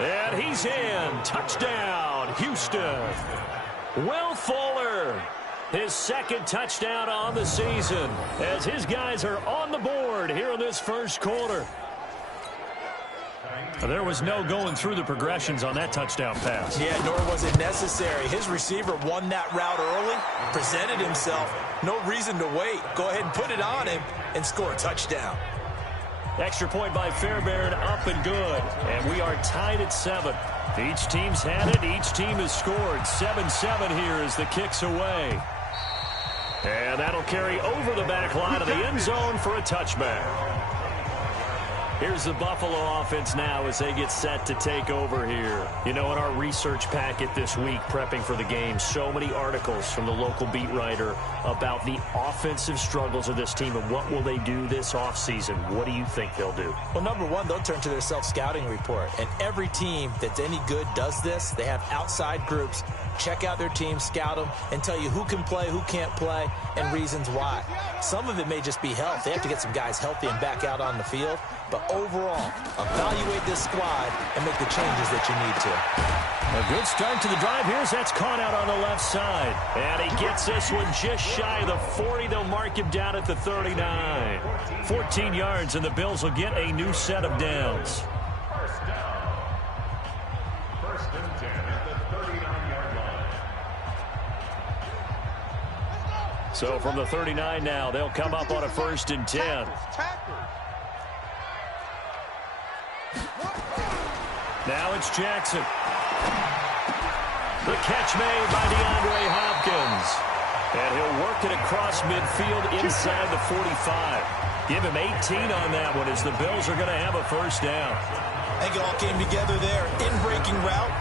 And he's in. Touchdown, Houston. Will Fuller, his second touchdown on the season, as his guys are on the board here in this first quarter. There was no going through the progressions on that touchdown pass. Yeah, nor was it necessary. His receiver won that route early, presented himself. No reason to wait. Go ahead and put it on him and score a touchdown. Extra point by Fairbairn, up and good. And we are tied at 7. Each team's had it. Each team has scored. 7-7 here as the kick's away. And that'll carry over the back line of the end zone for a touchback. Here's the Buffalo offense now as they get set to take over here. You know, in our research packet this week, prepping for the game, so many articles from the local beat writer about the offensive struggles of this team and what will they do this offseason. What do you think they'll do? Well, number one, they'll turn to their self-scouting report. And every team that's any good does this. They have outside groups. Check out their team, scout them, and tell you who can play, who can't play, and reasons why. Some of it may just be health. They have to get some guys healthy and back out on the field. But overall, evaluate this squad and make the changes that you need to. A good start to the drive. That's caught out on the left side. And he gets this one just shy of the 40. They'll mark him down at the 39. 14 yards, and the Bills will get a new set of downs. First and 10 at the 39-yard line. So from the 39 now, they'll come up on a 1st and 10. Now it's Jackson. The catch made by DeAndre Hopkins. And he'll work it across midfield inside the 45. Give him 18 on that one as the Bills are going to have a 1st down. I think it all came together there. In-breaking route.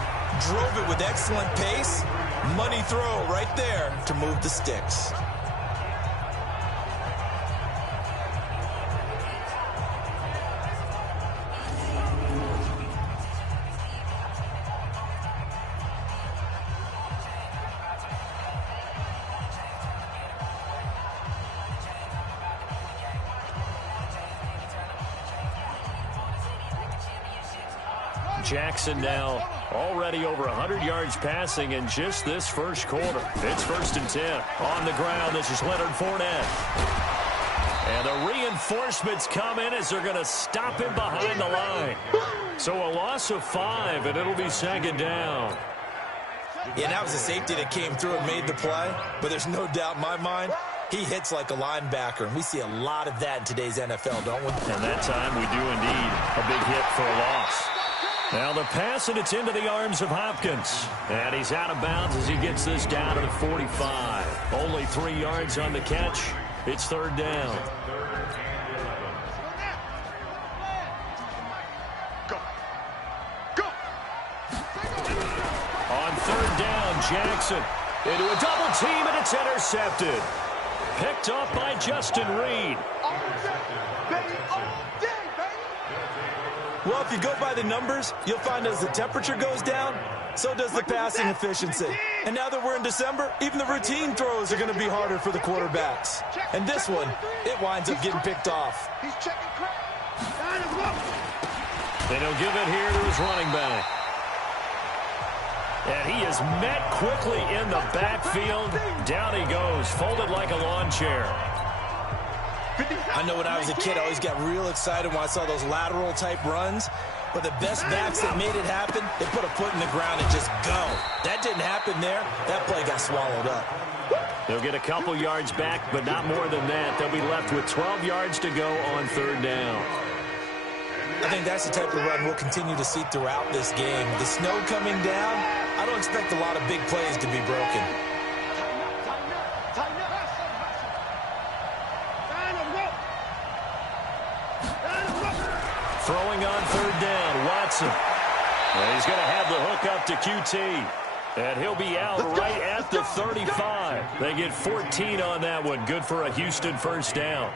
Drove it with excellent pace. Money throw right there to move the sticks. Jackson now already over 100 yards passing in just this first quarter. It's 1st and 10. On the ground, this is Leonard Fournette. And the reinforcements come in as they're going to stop him behind the line. So a loss of 5, and it'll be 2nd down. Yeah, that was a safety that came through and made the play. But there's no doubt in my mind, he hits like a linebacker. And we see a lot of that in today's NFL, don't we? And that time we do indeed. A big hit for a loss. Now the pass, and it's into the arms of Hopkins. And he's out of bounds as he gets this down to the 45. Only 3 yards on the catch. It's 3rd down. On 3rd down, Jackson into a double team, and it's intercepted. Picked off by Justin Reed. Well, if you go by the numbers, you'll find as the temperature goes down, so does the passing efficiency. And now that we're in December, even the routine throws are going to be harder for the quarterbacks. And this one, it winds up getting picked off. And he'll give it here to his running back. And he is met quickly in the backfield. Down he goes, folded like a lawn chair. I know when I was a kid, I always got real excited when I saw those lateral-type runs. But the best backs that made it happen, they put a foot in the ground and just go. That didn't happen there. That play got swallowed up. They'll get a couple yards back, but not more than that. They'll be left with 12 yards to go on 3rd down. I think that's the type of run we'll continue to see throughout this game. The snow coming down, I don't expect a lot of big plays to be broken. Throwing on 3rd down, Watson. And he's going to have the hook up to QT. And he'll be out right at the 35. They get 14 on that one. Good for a Houston 1st down.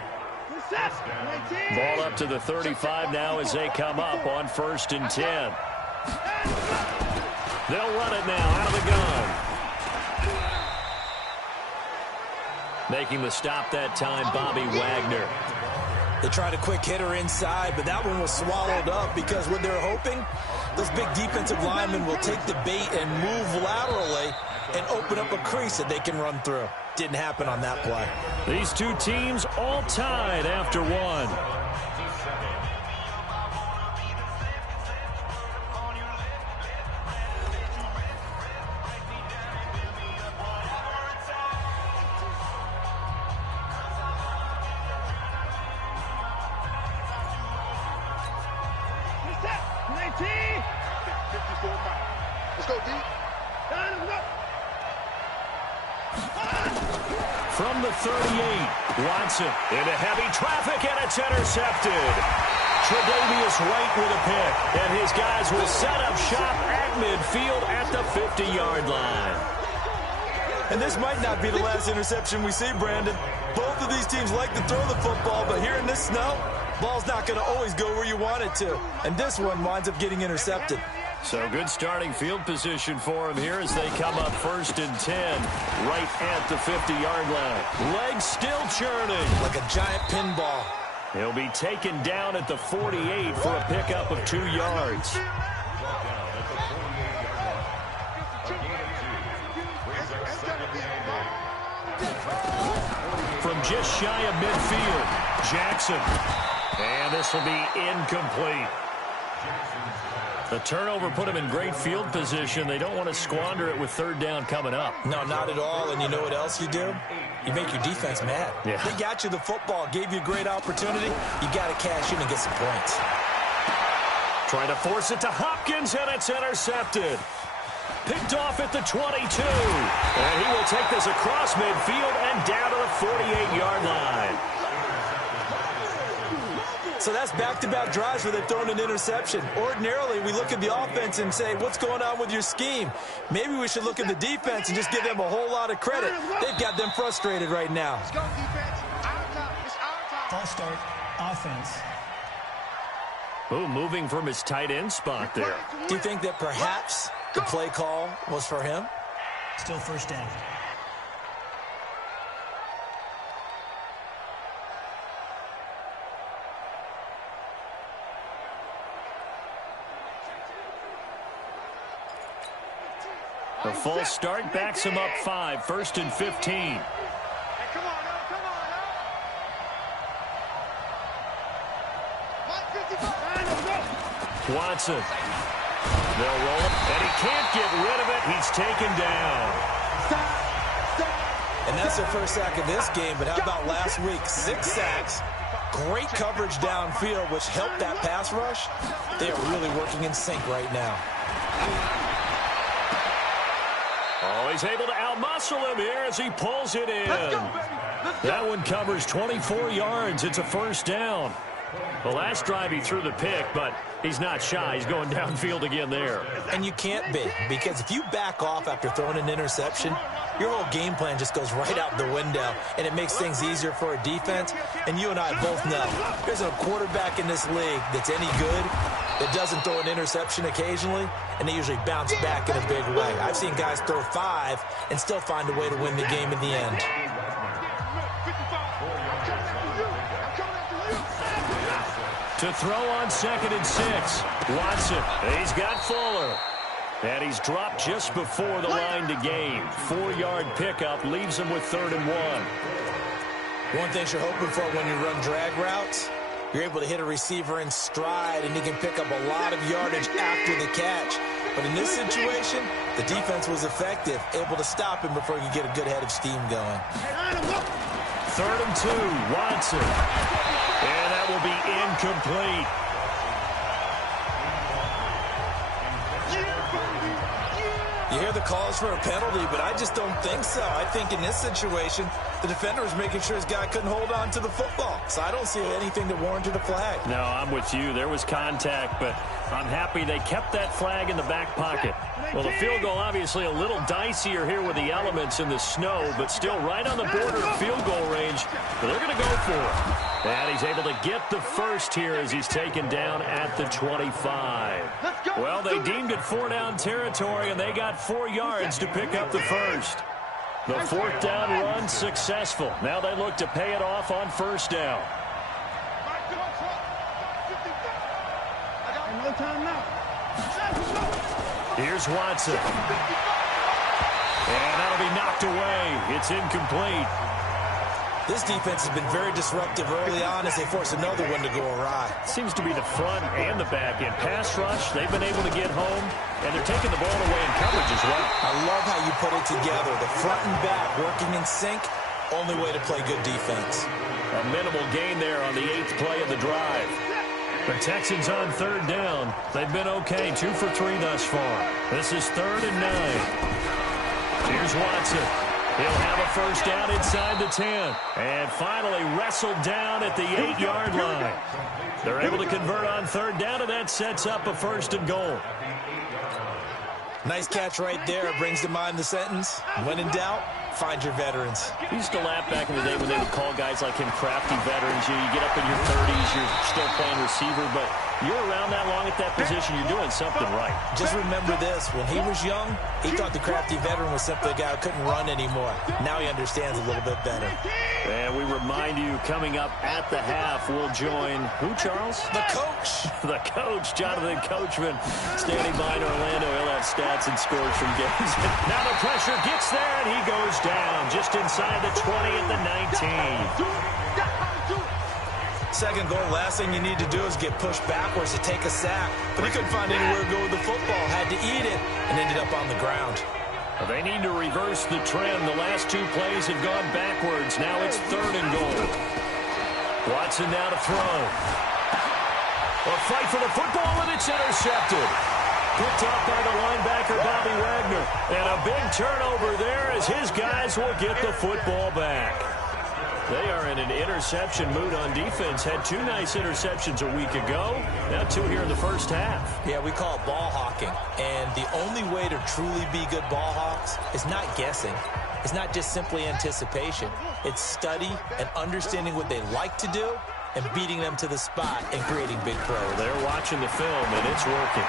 Ball up to the 35 now as they come up on 1st and 10. They'll run it now out of the gun. Making the stop that time, Bobby Wagner. They tried a quick hitter inside, but that one was swallowed up because what they're hoping, those big defensive linemen will take the bait and move laterally and open up a crease that they can run through. Didn't happen on that play. These two teams all tied after one. Let's go, D. From the 38, Watson into heavy traffic, and it's intercepted. Tre'Davious White with a pick, and his guys will set up shop at midfield at the 50-yard line. And this might not be the last interception we see, Brandon. Both of these teams like to throw the football, but here in this snow, ball's not going to always go where you want it to. And this one winds up getting intercepted. So good starting field position for him here as they come up 1st and 10 right at the 50-yard line. Legs still churning. Like a giant pinball. He'll be taken down at the 48 for a pickup of 2 yards. From just shy of midfield, Jackson. And this will be incomplete. The turnover put him in great field position. They don't want to squander it with 3rd down coming up. No, not at all. And you know what else you do? You make your defense mad. Yeah. They got you the football, gave you a great opportunity. You got to cash in and get some points. Trying to force it to Hopkins, and it's intercepted. Picked off at the 22. And he will take this across midfield and down to the 48-yard line. So that's back-to-back drives where they've thrown an interception. Ordinarily, we look at the offense and say, what's going on with your scheme? Maybe we should look at the defense and just give them a whole lot of credit. They've got them frustrated right now. Let's go, defense. Our time. It's our time. False start. Offense. Oh, moving from his tight end spot there. Do you think that perhaps the play call was for him? Still 1st down. The false start backs him up 5, 1st and 15. Hey, come on, now, come on, now. Watson. They'll roll him, and he can't get rid of it. He's taken down. And that's their first sack of this game, but how about last week? 6 sacks. Great coverage downfield, which helped that pass rush. They are really working in sync right now. Oh, he's able to outmuscle him here as he pulls it in. That one covers 24 yards. It's a 1st down. The last drive he threw the pick, but he's not shy. He's going downfield again there. And you can't be, because if you back off after throwing an interception, your whole game plan just goes right out the window, and it makes things easier for a defense. And you and I both know there's a quarterback in this league that's any good that doesn't throw an interception occasionally, and they usually bounce back in a big way. I've seen guys throw 5 and still find a way to win the game in the end. To throw on 2nd and 6. Watson. He's got Fuller. And he's dropped just before the line to gain. 4-yard pickup leaves him with 3rd and 1. One thing you're hoping for when you run drag routes, you're able to hit a receiver in stride, and he can pick up a lot of yardage after the catch. But in this situation, the defense was effective, able to stop him before he could get a good head of steam going. 3rd and 2, Watson. And that will be incomplete. You hear the calls for a penalty, but I just don't think so. I think in this situation, the defender was making sure his guy couldn't hold on to the football. So I don't see anything that warranted a flag. No, I'm with you. There was contact, but I'm happy they kept that flag in the back pocket. Well, the field goal obviously a little dicier here with the elements in the snow, but still right on the border of field goal range. But they're going to go for it. And he's able to get the first here as he's taken down at the 25. Well, they deemed it 4-down territory, and they got 4 yards to pick up the first. The 4th down run successful. Now they look to pay it off on 1st down. No time now. Here's Watson. And that'll be knocked away. It's incomplete. This defense has been very disruptive early on as they force another one to go awry. Seems to be the front and the back end. Pass rush, they've been able to get home, and they're taking the ball away in coverage as well. I love how you put it together. The front and back working in sync, only way to play good defense. A minimal gain there on the 8th play of the drive. The Texans on 3rd down. They've been okay, 2 for 3 thus far. This is 3rd and 9. Here's Watson. He'll have a 1st down inside the 10. And finally wrestled down at the 8-yard line. They're able to convert on 3rd down, and that sets up a 1st and goal. Nice catch right there. Brings to mind the sentence, when in doubt, find your veterans. We used to laugh back in the day when they would call guys like him crafty veterans. You get up in your 30s, you're still playing receiver, but You're around that long at that position, you're doing something right. Just remember this. When he was young, he thought the crafty veteran was simply a guy who couldn't run anymore. Now he understands a little bit better. And we remind you, coming up at the half, we'll join who, Charles? The coach. The coach, Jonathan Coachman, standing by in Orlando. He'll have stats and scores from games. Now the pressure gets there, and he goes down just inside the 20 at the 19. Second goal, last thing you need to do is get pushed backwards to take a sack. But he couldn't find anywhere to go with the football, had to eat it, and ended up on the ground. Well, they need to reverse the trend. The last two plays have gone backwards. Now it's 3rd and goal. Watson now to throw. A fight for the football, and it's intercepted. Picked up by the linebacker, Bobby Wagner. And a big turnover there as his guys will get the football back. They are in an interception mood on defense. Had 2 nice interceptions a week ago. Now 2 here in the first half. Yeah, we call it ball hawking. And the only way to truly be good ball hawks is not guessing. It's not just simply anticipation. It's study and understanding what they like to do and beating them to the spot and creating big plays. They're watching the film, and it's working.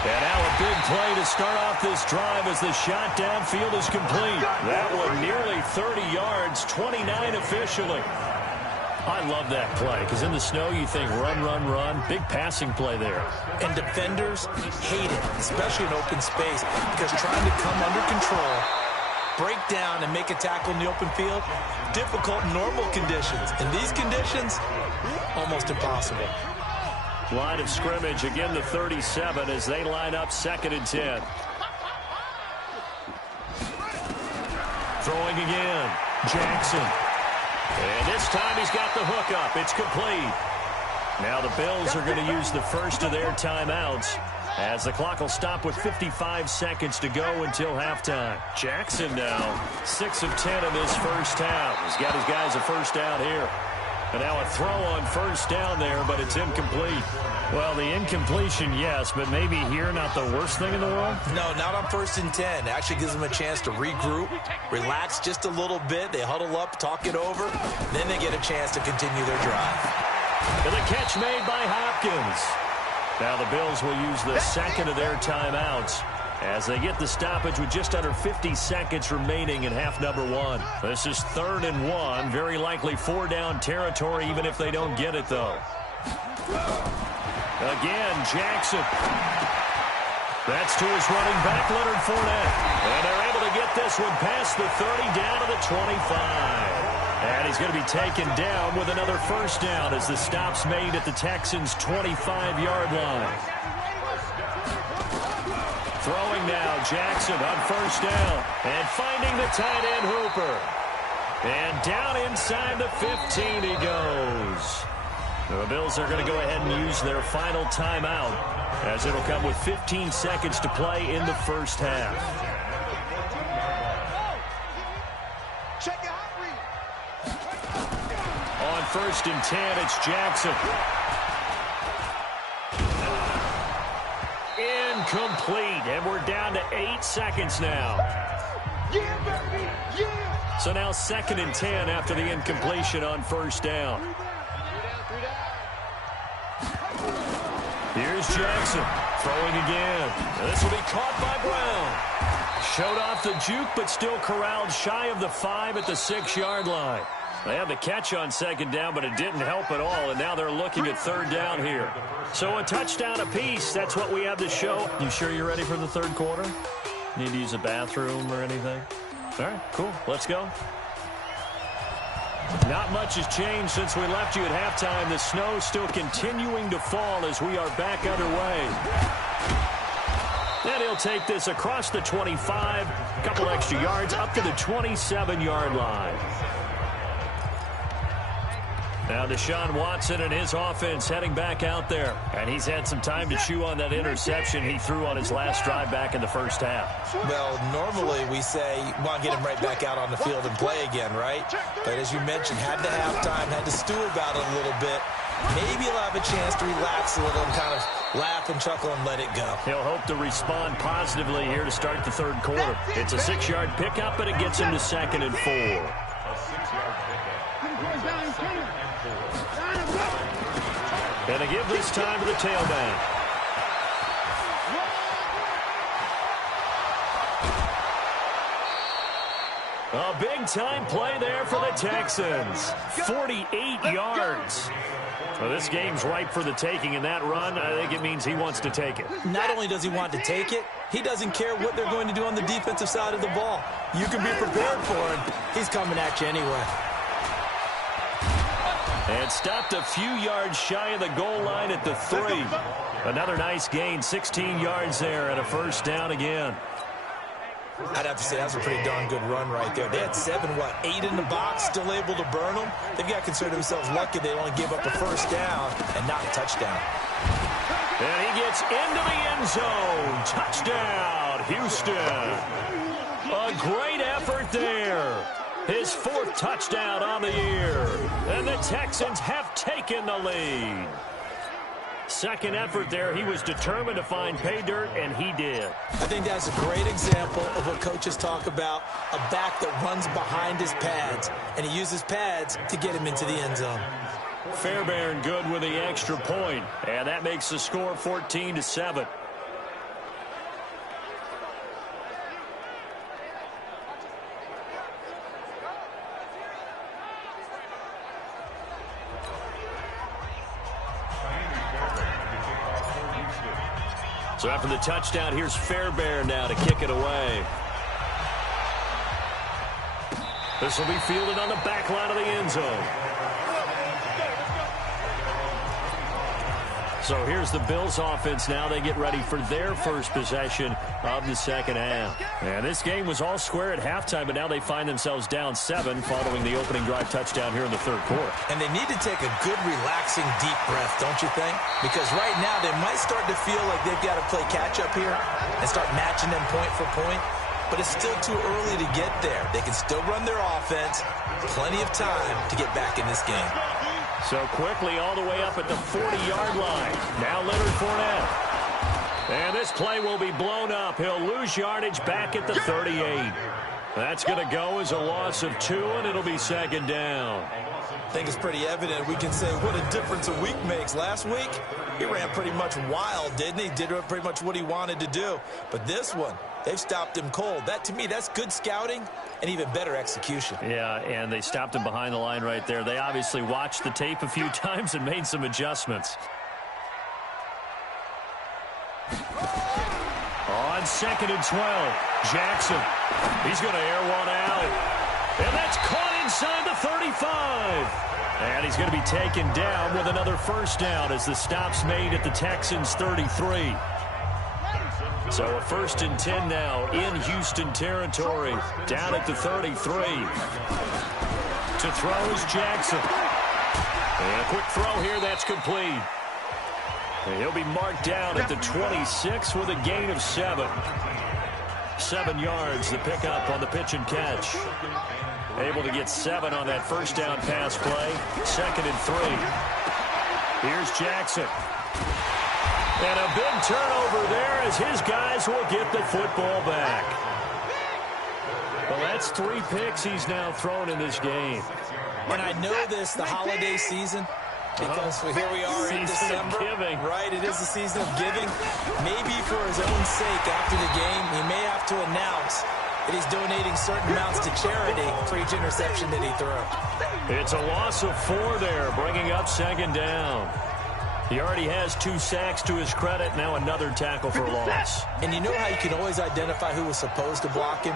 And now a big play to start off this drive as the shot downfield is complete. That one nearly 30 yards, 29 officially. I love that play because in the snow you think run, run, run. Big passing play there. And defenders hate it, especially in open space, because trying to come under control, break down, and make a tackle in the open field, difficult in normal conditions. In these conditions, almost impossible. Line of scrimmage, again the 37 as they line up 2nd and 10. Throwing again, Jackson. And this time he's got the hook up. It's complete. Now the Bills are going to use the first of their timeouts as the clock will stop with 55 seconds to go until halftime. Jackson now 6 of 10 in this first half. He's got his guys a first down here. And now a throw on first down there, but it's incomplete. Well, the incompletion, yes, but maybe here not the worst thing in the world? No, not on 1st and 10. It actually gives them a chance to regroup, relax just a little bit. They huddle up, talk it over. Then they get a chance to continue their drive. And the catch made by Hopkins. Now the Bills will use the second of their timeouts as they get the stoppage with just under 50 seconds remaining in half number 1. This is 3rd and 1. Very likely 4-down territory, even if they don't get it, though. Again, Jackson. That's to his running back, Leonard Fournette. And they're able to get this one past the 30 down to the 25. And he's going to be taken down with another first down as the stop's made at the Texans' 25-yard line. Throwing now, Jackson on first down. And finding the tight end, Hooper. And down inside the 15 he goes. The Bills are going to go ahead and use their final timeout as it'll come with 15 seconds to play in the first half. On 1st and 10, it's Jackson. Incomplete, and we're down to 8 seconds now. Yeah, baby, yeah. So now 2nd and 10 after the incompletion on first down. Here's Jackson throwing again. This will be caught by Brown. Showed off the juke, but still corralled shy of the 5 at the 6-yard line. They had the catch on 2nd down, but it didn't help at all, and now they're looking at 3rd down here. So a touchdown apiece. That's what we have to show. You sure you're ready for the 3rd quarter? Need to use a bathroom or anything? All right, cool. Let's go. Not much has changed since we left you at halftime. The snow still continuing to fall as we are back underway. And he'll take this across the 25, a couple extra yards, up to the 27-yard line. Now Deshaun Watson and his offense heading back out there. And he's had some time to chew on that interception he threw on his last drive back in the first half. Well, normally we say you want to get him right back out on the field and play again, right? But as you mentioned, had the halftime, had to stew about it a little bit. Maybe he'll have a chance to relax a little and kind of laugh and chuckle and let it go. He'll hope to respond positively here to start the 3rd quarter. It's a 6-yard pickup, but it gets him to 2nd and 4. A 6-yard pickup. And they give this time to the tailback. A big-time play there for the Texans. 48 yards. Well, this game's ripe for the taking, and that run, I think it means he wants to take it. Not only does he want to take it, he doesn't care what they're going to do on the defensive side of the ball. You can be prepared for him. He's coming at you anyway. And stopped a few yards shy of the goal line at the 3. Another nice gain, 16 yards there, and a first down again. I'd have to say that was a pretty darn good run right there. They had 8 in the box, still able to burn them. They've got to consider themselves lucky they only give up a first down and not a touchdown. And he gets into the end zone. Touchdown, Houston. A great effort there. His 4th touchdown on the year. And the Texans have taken the lead. Second effort there, he was determined to find pay dirt, and he did. I think that's a great example of what coaches talk about, a back that runs behind his pads, and he uses pads to get him into the end zone. Fairbairn good with the extra point, and that makes the score 14-7. So after the touchdown, here's Fairbairn now to kick it away. This will be fielded on the back line of the end zone. So here's the Bills offense now. They get ready for their first possession of the second half. And this game was all square at halftime, but now they find themselves down 7 following the opening drive touchdown here in the 3rd quarter. And they need to take a good, relaxing, deep breath, don't you think? Because right now they might start to feel like they've got to play catch-up here and start matching them point for point. But it's still too early to get there. They can still run their offense. Plenty of time to get back in this game. So quickly all the way up at the 40-yard line. Now Leonard Fournette. And this play will be blown up. He'll lose yardage back at the 38. That's going to go as a loss of 2, and it'll be second down. I think it's pretty evident. We can say what a difference a week makes. Last week, he ran pretty much wild, didn't he? Did pretty much what he wanted to do. But this one, they've stopped him cold. That, to me, that's good scouting and even better execution. Yeah, and they stopped him behind the line right there. They obviously watched the tape a few times and made some adjustments. On 2nd and 12, Jackson. He's going to air one out. And that's caught inside the 35. And he's going to be taken down with another first down as the stop's made at the Texans' 33. So a 1st and 10 now in Houston territory, down at the 33. To throw is Jackson. And a quick throw here, that's complete. And he'll be marked down at the 26 with a gain of 7. 7 yards, the pickup on the pitch and catch. Able to get 7 on that first down pass play. 2nd and 3. Here's Jackson. And a big turnover there as his guys will get the football back. Well, that's 3 picks he's now thrown in this game. And I know this, the holiday season, because here we are in December. Right, it is the season of giving. Maybe for his own sake after the game, he may have to announce that he's donating certain amounts to charity for each interception that he threw. It's a loss of 4 there, bringing up 2nd down. He already has 2 sacks to his credit, now another tackle for loss. And you know how you can always identify who was supposed to block him?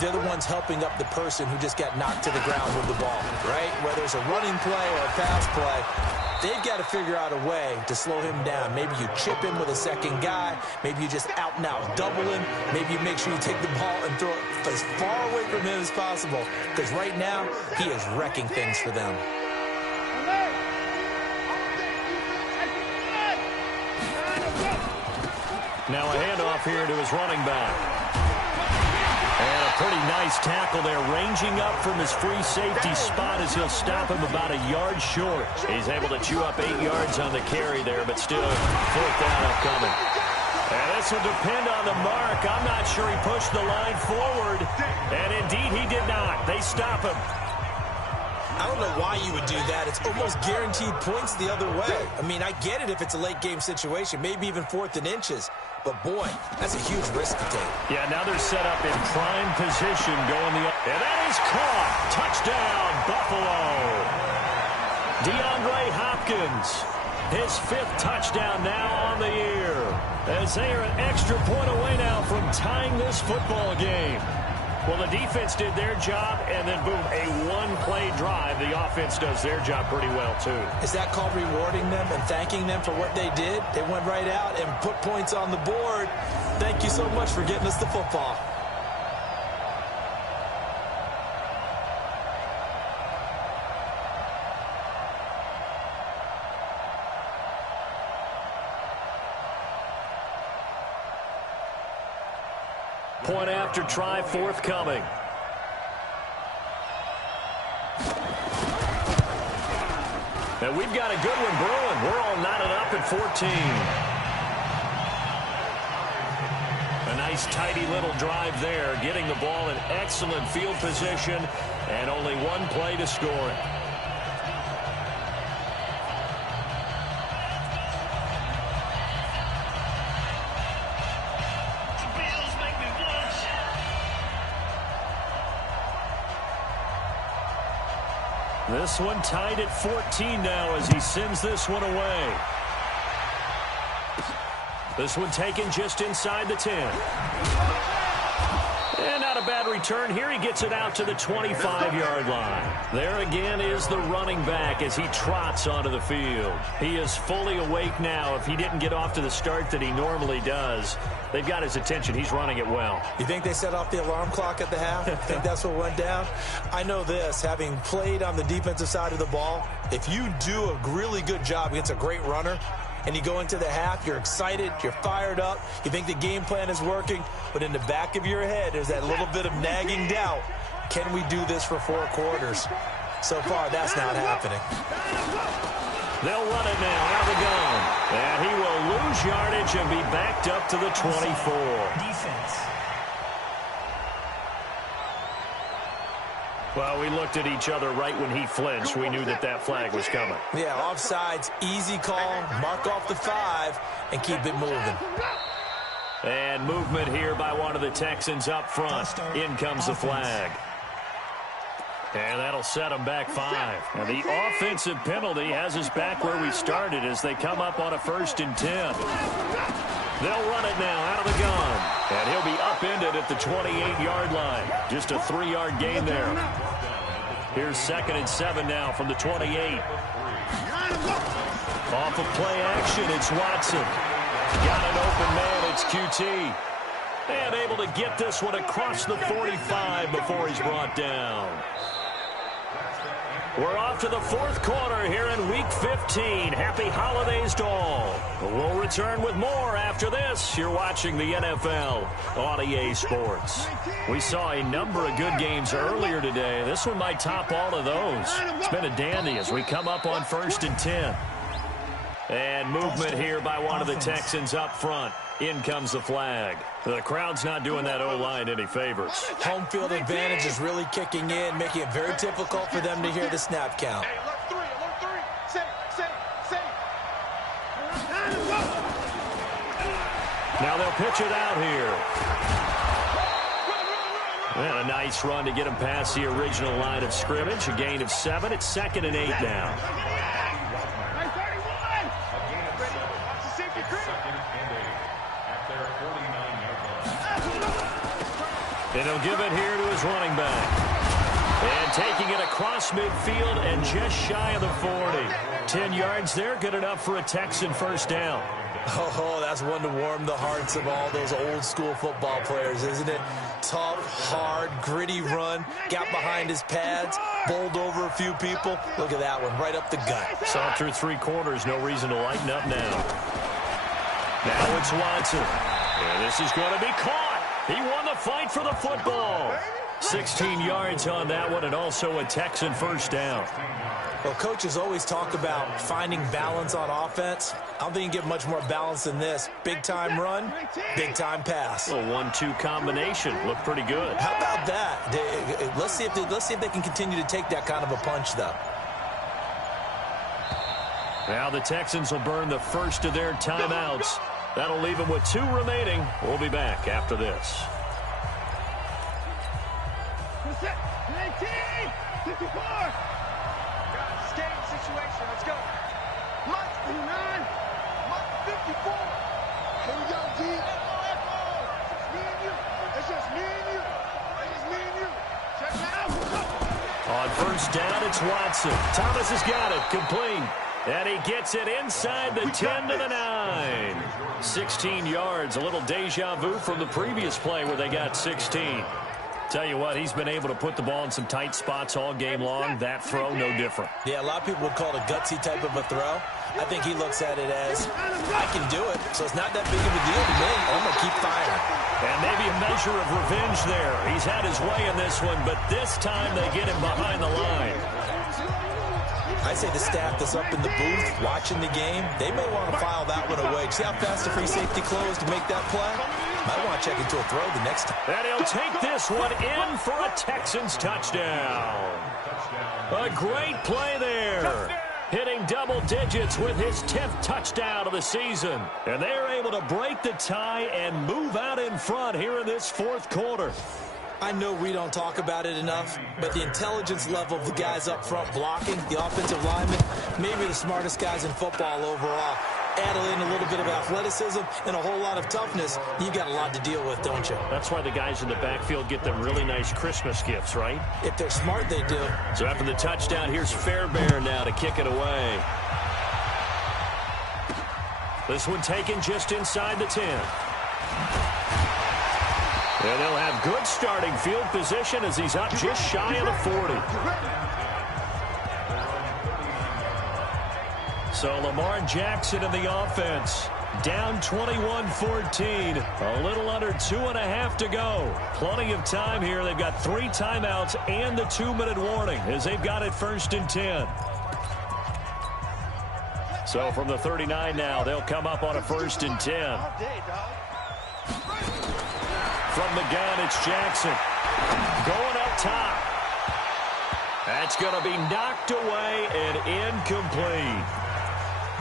They're the ones helping up the person who just got knocked to the ground with the ball, right? Whether it's a running play or a pass play, they've got to figure out a way to slow him down. Maybe you chip him with a second guy. Maybe you just out and out double him. Maybe you make sure you take the ball and throw it as far away from him as possible. Because right now, he is wrecking things for them. Now a handoff here to his running back. And a pretty nice tackle there, ranging up from his free safety spot as he'll stop him about a yard short. He's able to chew up 8 yards on the carry there, but still 4th down upcoming. And this will depend on the mark. I'm not sure he pushed the line forward. And indeed he did not. They stop him. I don't know why you would do that. It's almost guaranteed points the other way. I mean, I get it if it's a late game situation, maybe even 4th and inches. But, boy, that's a huge risk to take. Yeah, now they're set up in prime position going the other. And that is caught. Touchdown, Buffalo. DeAndre Hopkins, his 5th touchdown now on the year. As they are an extra point away now from tying this football game. Well, the defense did their job, and then, boom, a one-play drive. The offense does their job pretty well, too. Is that called rewarding them and thanking them for what they did? They went right out and put points on the board. Thank you so much for getting us the football. Point after try forthcoming. And we've got a good one brewing. We're all knotted up at 14. A nice, tidy little drive there, getting the ball in excellent field position, and only one play to score it. This one tied at 14 now as he sends this one away. This one taken just inside the 10. And not a bad return here. He gets it out to the 25-yard line. There again is the running back as he trots onto the field. He is fully awake now. If he didn't get off to the start that he normally does, they've got his attention. He's running it well. You think they set off the alarm clock at the half? I think that's what went down. I know this, having played on the defensive side of the ball, if you do a really good job against a great runner, and you go into the half, you're excited, you're fired up, you think the game plan is working, but in the back of your head, there's that little bit of nagging doubt. Can we do this for 4 quarters? So far, that's not happening. They'll run it now out of the gun. And he will lose yardage and be backed up to the 24. Defense. Well, we looked at each other right when he flinched. We knew that that flag was coming. Yeah, offsides, easy call, mark off the 5, and keep it moving. And movement here by one of the Texans up front. In comes the flag. And that'll set them back 5. And the offensive penalty has us back where we started as they come up on a 1st and 10. They'll run it now out of the gun. And he'll be upended at the 28-yard line. Just a 3-yard gain there. Here's 2nd and 7 now from the 28. Off of play action, it's Watson. Got an open man, it's QT. And able to get this one across the 45 before he's brought down. We're off to the 4th quarter here in Week 15. Happy holidays to all. We'll return with more after this. You're watching the NFL on EA Sports. We saw a number of good games earlier today. This one might top all of those. It's been a dandy as we come up on 1st and 10. And movement here by one of the Texans up front. In comes the flag. The crowd's not doing that O-line any favors. Home field advantage is really kicking in, making it very difficult for them to hear the snap count. Now they'll pitch it out here. And a nice run to get him past the original line of scrimmage. A gain of 7. It's 2nd and 8 now. And he'll give it here to his running back. And taking it across midfield and just shy of the 40. 10 yards there, good enough for a Texan 1st down. Oh, that's one to warm the hearts of all those old school football players, isn't it? Tough, hard, gritty run. Got behind his pads, bowled over a few people. Look at that one, right up the gut. Saw it through 3 quarters, no reason to lighten up now. Now it's Watson. And this is going to be caught. He won the fight for the football. 16 yards on that one, and also a Texan first down. Well, coaches always talk about finding balance on offense. I don't think you can get much more balance than this. Big-time run, big-time pass. A 1-2 combination. Looked pretty good. How about that? Let's see if they can continue to take that kind of a punch, though. Now the Texans will burn the first of their timeouts. That'll leave them with 2 remaining. We'll be back after this. 18, 54. Game situation. Let's go. Mike 59. Mike 54. Here we go, D. Echo. It's me and you. It's just me and you. It's just me and you. Check that out. On first down, it's Watson. Thomas has got it. Complete. And he gets it inside the 10 to the 9. 16 yards. A little deja vu from the previous play where they got 16. Tell you what, he's been able to put the ball in some tight spots all game long. That throw, no different. Yeah, a lot of people would call it a gutsy type of a throw. I think he looks at it as, I can do it, so it's not that big of a deal to me. I'm going to keep firing. And maybe a measure of revenge there. He's had his way in this one, but this time they get him behind the line. I say the staff that's up in the booth watching the game, they may want to file that one away. See how fast the free safety closed to make that play? Might want to check into a throw the next time. And he'll take this one in for a Texans touchdown. A great play there. Hitting double digits with his 10th touchdown of the season. And they're able to break the tie and move out in front here in this 4th quarter. I know we don't talk about it enough, but the intelligence level of the guys up front blocking, the offensive linemen, maybe the smartest guys in football overall. Add in a little bit of athleticism and a whole lot of toughness, you've got a lot to deal with, don't you? That's why the guys in the backfield get them really nice Christmas gifts, right? If they're smart, they do. So after the touchdown, here's Fairbairn now to kick it away. This one taken just inside the 10. And they'll have good starting field position as he's up just shy of the 40. So Lamar Jackson in the offense. Down 21-14. A little under 2.5 to go. Plenty of time here. They've got 3 timeouts and the 2-minute warning as they've got it 1st and 10. So from the 39 now, they'll come up on a 1st and 10. From the gun, it's Jackson. Going up top. That's going to be knocked away and incomplete.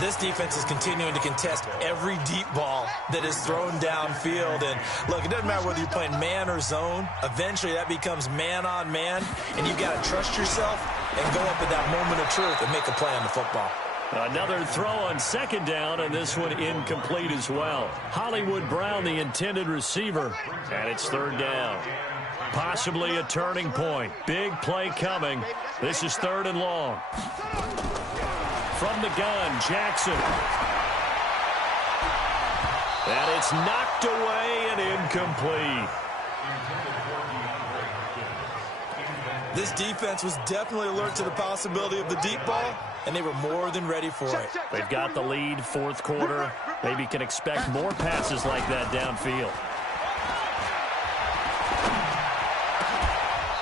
This defense is continuing to contest every deep ball that is thrown downfield. And, look, it doesn't matter whether you're playing man or zone. Eventually, that becomes man on man. And you've got to trust yourself and go up at that moment of truth and make a play on the football. Another throw on 2nd down, and this one incomplete as well. Hollywood Brown, the intended receiver, and it's 3rd down. Possibly a turning point. Big play coming. This is 3rd and long. From the gun, Jackson. And it's knocked away and incomplete. This defense was definitely alert to the possibility of the deep ball, and they were more than ready for it. They've got the lead, 4th quarter. Maybe can expect more passes like that downfield.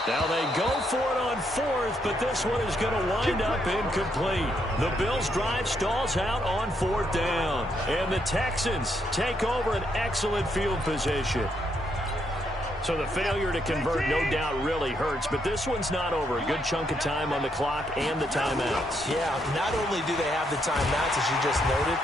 Now they go for it on 4th, but this one is going to wind up incomplete. The Bills' drive stalls out on 4th down, and the Texans take over an excellent field position. So the failure to convert no doubt really hurts, but this one's not over. A good chunk of time on the clock and the timeouts. Yeah, not only do they have the timeouts, as you just noted,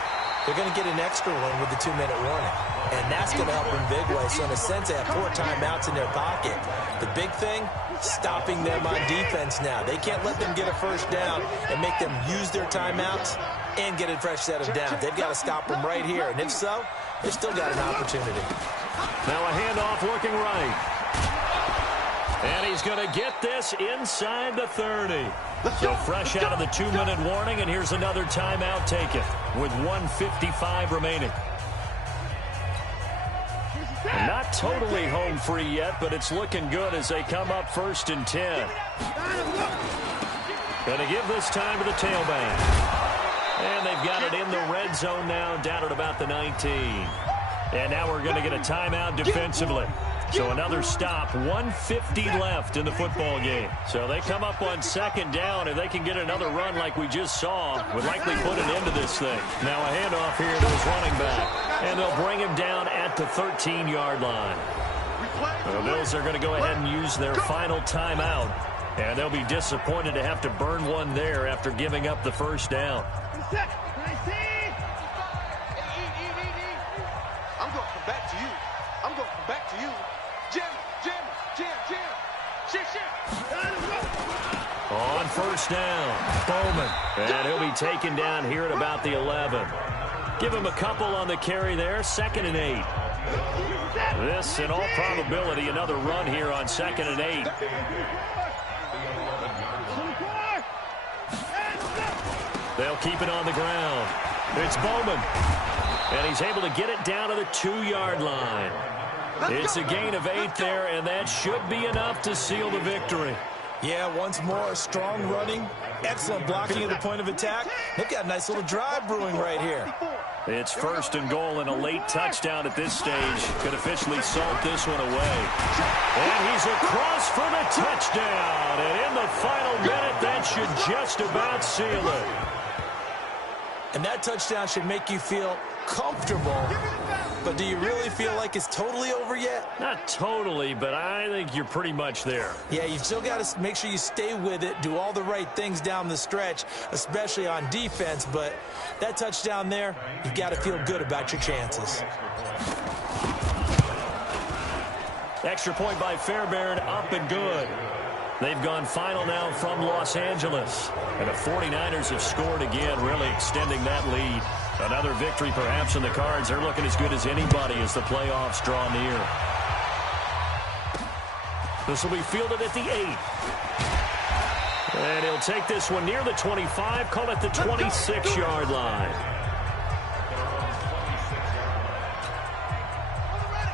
they're going to get an extra one with the 2-minute warning. And that's going to help in big ways. So in a sense, they have 4 timeouts in their pocket. The big thing, stopping them on defense now. They can't let them get a first down and make them use their timeouts and get a fresh set of downs. They've got to stop them right here. And if so, they've still got an opportunity. Now a handoff looking right. And he's going to get this inside the 30. So fresh out of the 2-minute warning, and here's another timeout taken with 1:55 remaining. And not totally home free yet, but it's looking good as they come up 1st and 10. Going to give this time to the tailback. And they've got it in the red zone now, down at about the 19. And now we're going to get a timeout defensively. So another stop, 1:50 left in the football game. So they come up on second down, and they can get another run like we just saw. Would likely put an end to this thing. Now a handoff here to his running back. And they'll bring him down at the 13-yard line. The Bills are going to go ahead and use their final timeout. And they'll be disappointed to have to burn one there after giving up the first down. I'm going to come back to you. I'm going to come back to you. On first down, Bowman. And he'll be taken down here at about the 11. Give him a couple on the carry there, 2nd and 8. This, in all probability, another run here on 2nd and 8. They'll keep it on the ground. It's Bowman. And he's able to get it down to the 2-yard line. It's a gain of 8 there, and that should be enough to seal the victory. Yeah, once more, strong running, excellent blocking at the point of attack. They've got a nice little drive brewing right here. It's 1st and goal, and a late touchdown at this stage could officially salt this one away. And he's across for the touchdown. And in the final minute, that should just about seal it. And that touchdown should make you feel comfortable. But do you really feel like it's totally over yet? Not totally, but I think you're pretty much there. Yeah, you've still got to make sure you stay with it, do all the right things down the stretch, especially on defense. But that touchdown there, you've got to feel good about your chances. Extra point by Fairbairn, up and good. They've gone final now from Los Angeles. And the 49ers have scored again, really extending that lead. Another victory perhaps in the cards. They're looking as good as anybody as the playoffs draw near. This will be fielded at the 8. And he'll take this one near the 25, call it the 26-yard line.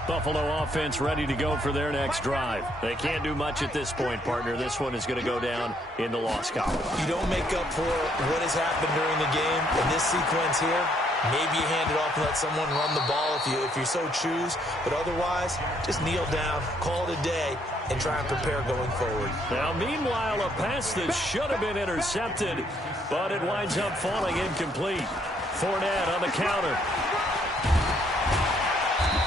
Buffalo offense ready to go for their next drive. They can't do much at this point, partner. This one is going to go down in the loss column. You don't make up for what has happened during the game in this sequence here. Maybe you hand it off and let someone run the ball if you so choose. But otherwise, just kneel down, call it a day, and try and prepare going forward. Now, meanwhile, a pass that should have been intercepted, but it winds up falling incomplete. Fournette on the counter.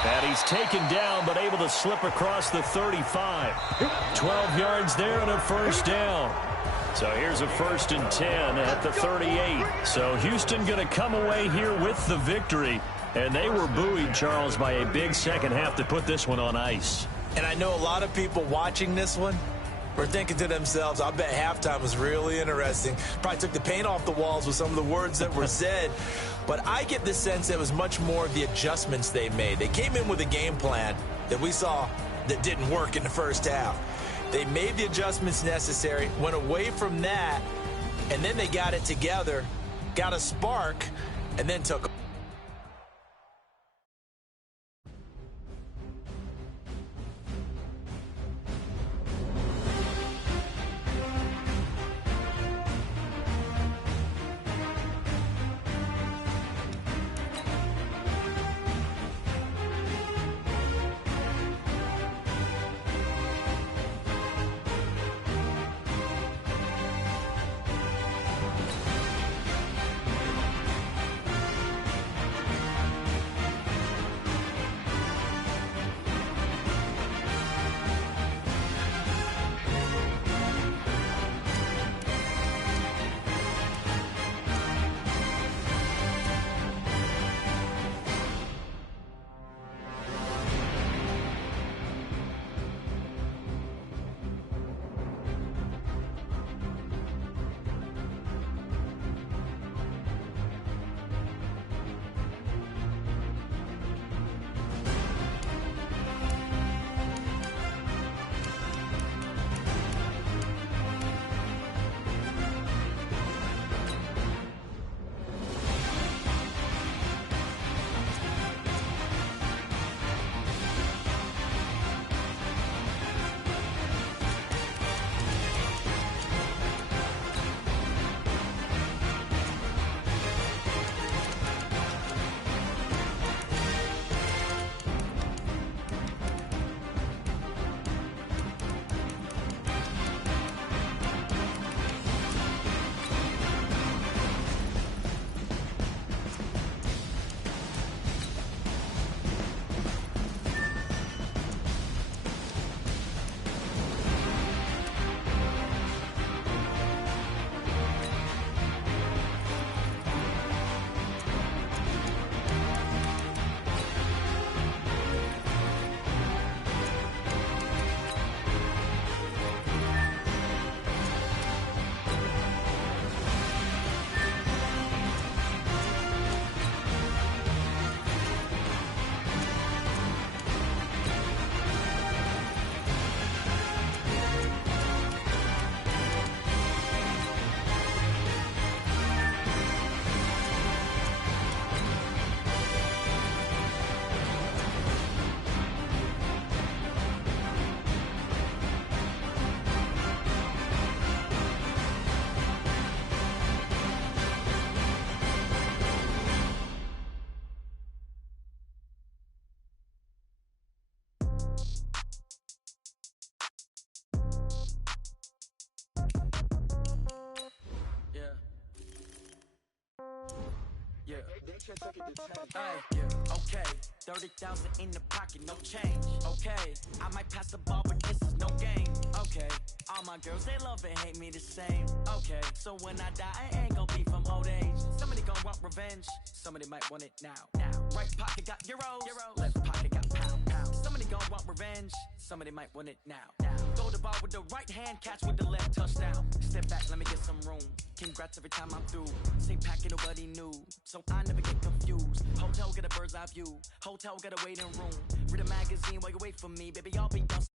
And he's taken down, but able to slip across the 35. 12 yards there and a first down. So here's a 1st and 10 at the 38. So Houston going to come away here with the victory. And they were buoyed, Charles, by a big second half to put this one on ice. And I know a lot of people watching this one were thinking to themselves, I bet halftime was really interesting. Probably took the paint off the walls with some of the words that were said. But I get the sense it was much more of the adjustments they made. They came in with a game plan that we saw that didn't work in the first half. They made the adjustments necessary, went away from that, and then they got it together, got a spark, and then took Yeah. Hey, yeah. Okay. 30,000 in the pocket, no change. Okay. I might pass the ball, but this is no game. Okay. All my girls, they love and hate me the same. Okay. So when I die, I ain't gon' be from old age. Somebody gon' want revenge. Somebody might want it now. Right pocket got euros. Left pocket got pound. Somebody gon' want revenge. Somebody might want it now. Throw the ball with the right hand, catch with the left, touchdown. Step back, let me get some room. Congrats every time I'm through. Same packet, nobody knew, so I never get confused. Hotel get a bird's eye view. Hotel get a waiting room. Read a magazine while you wait for me, baby. I'll be down.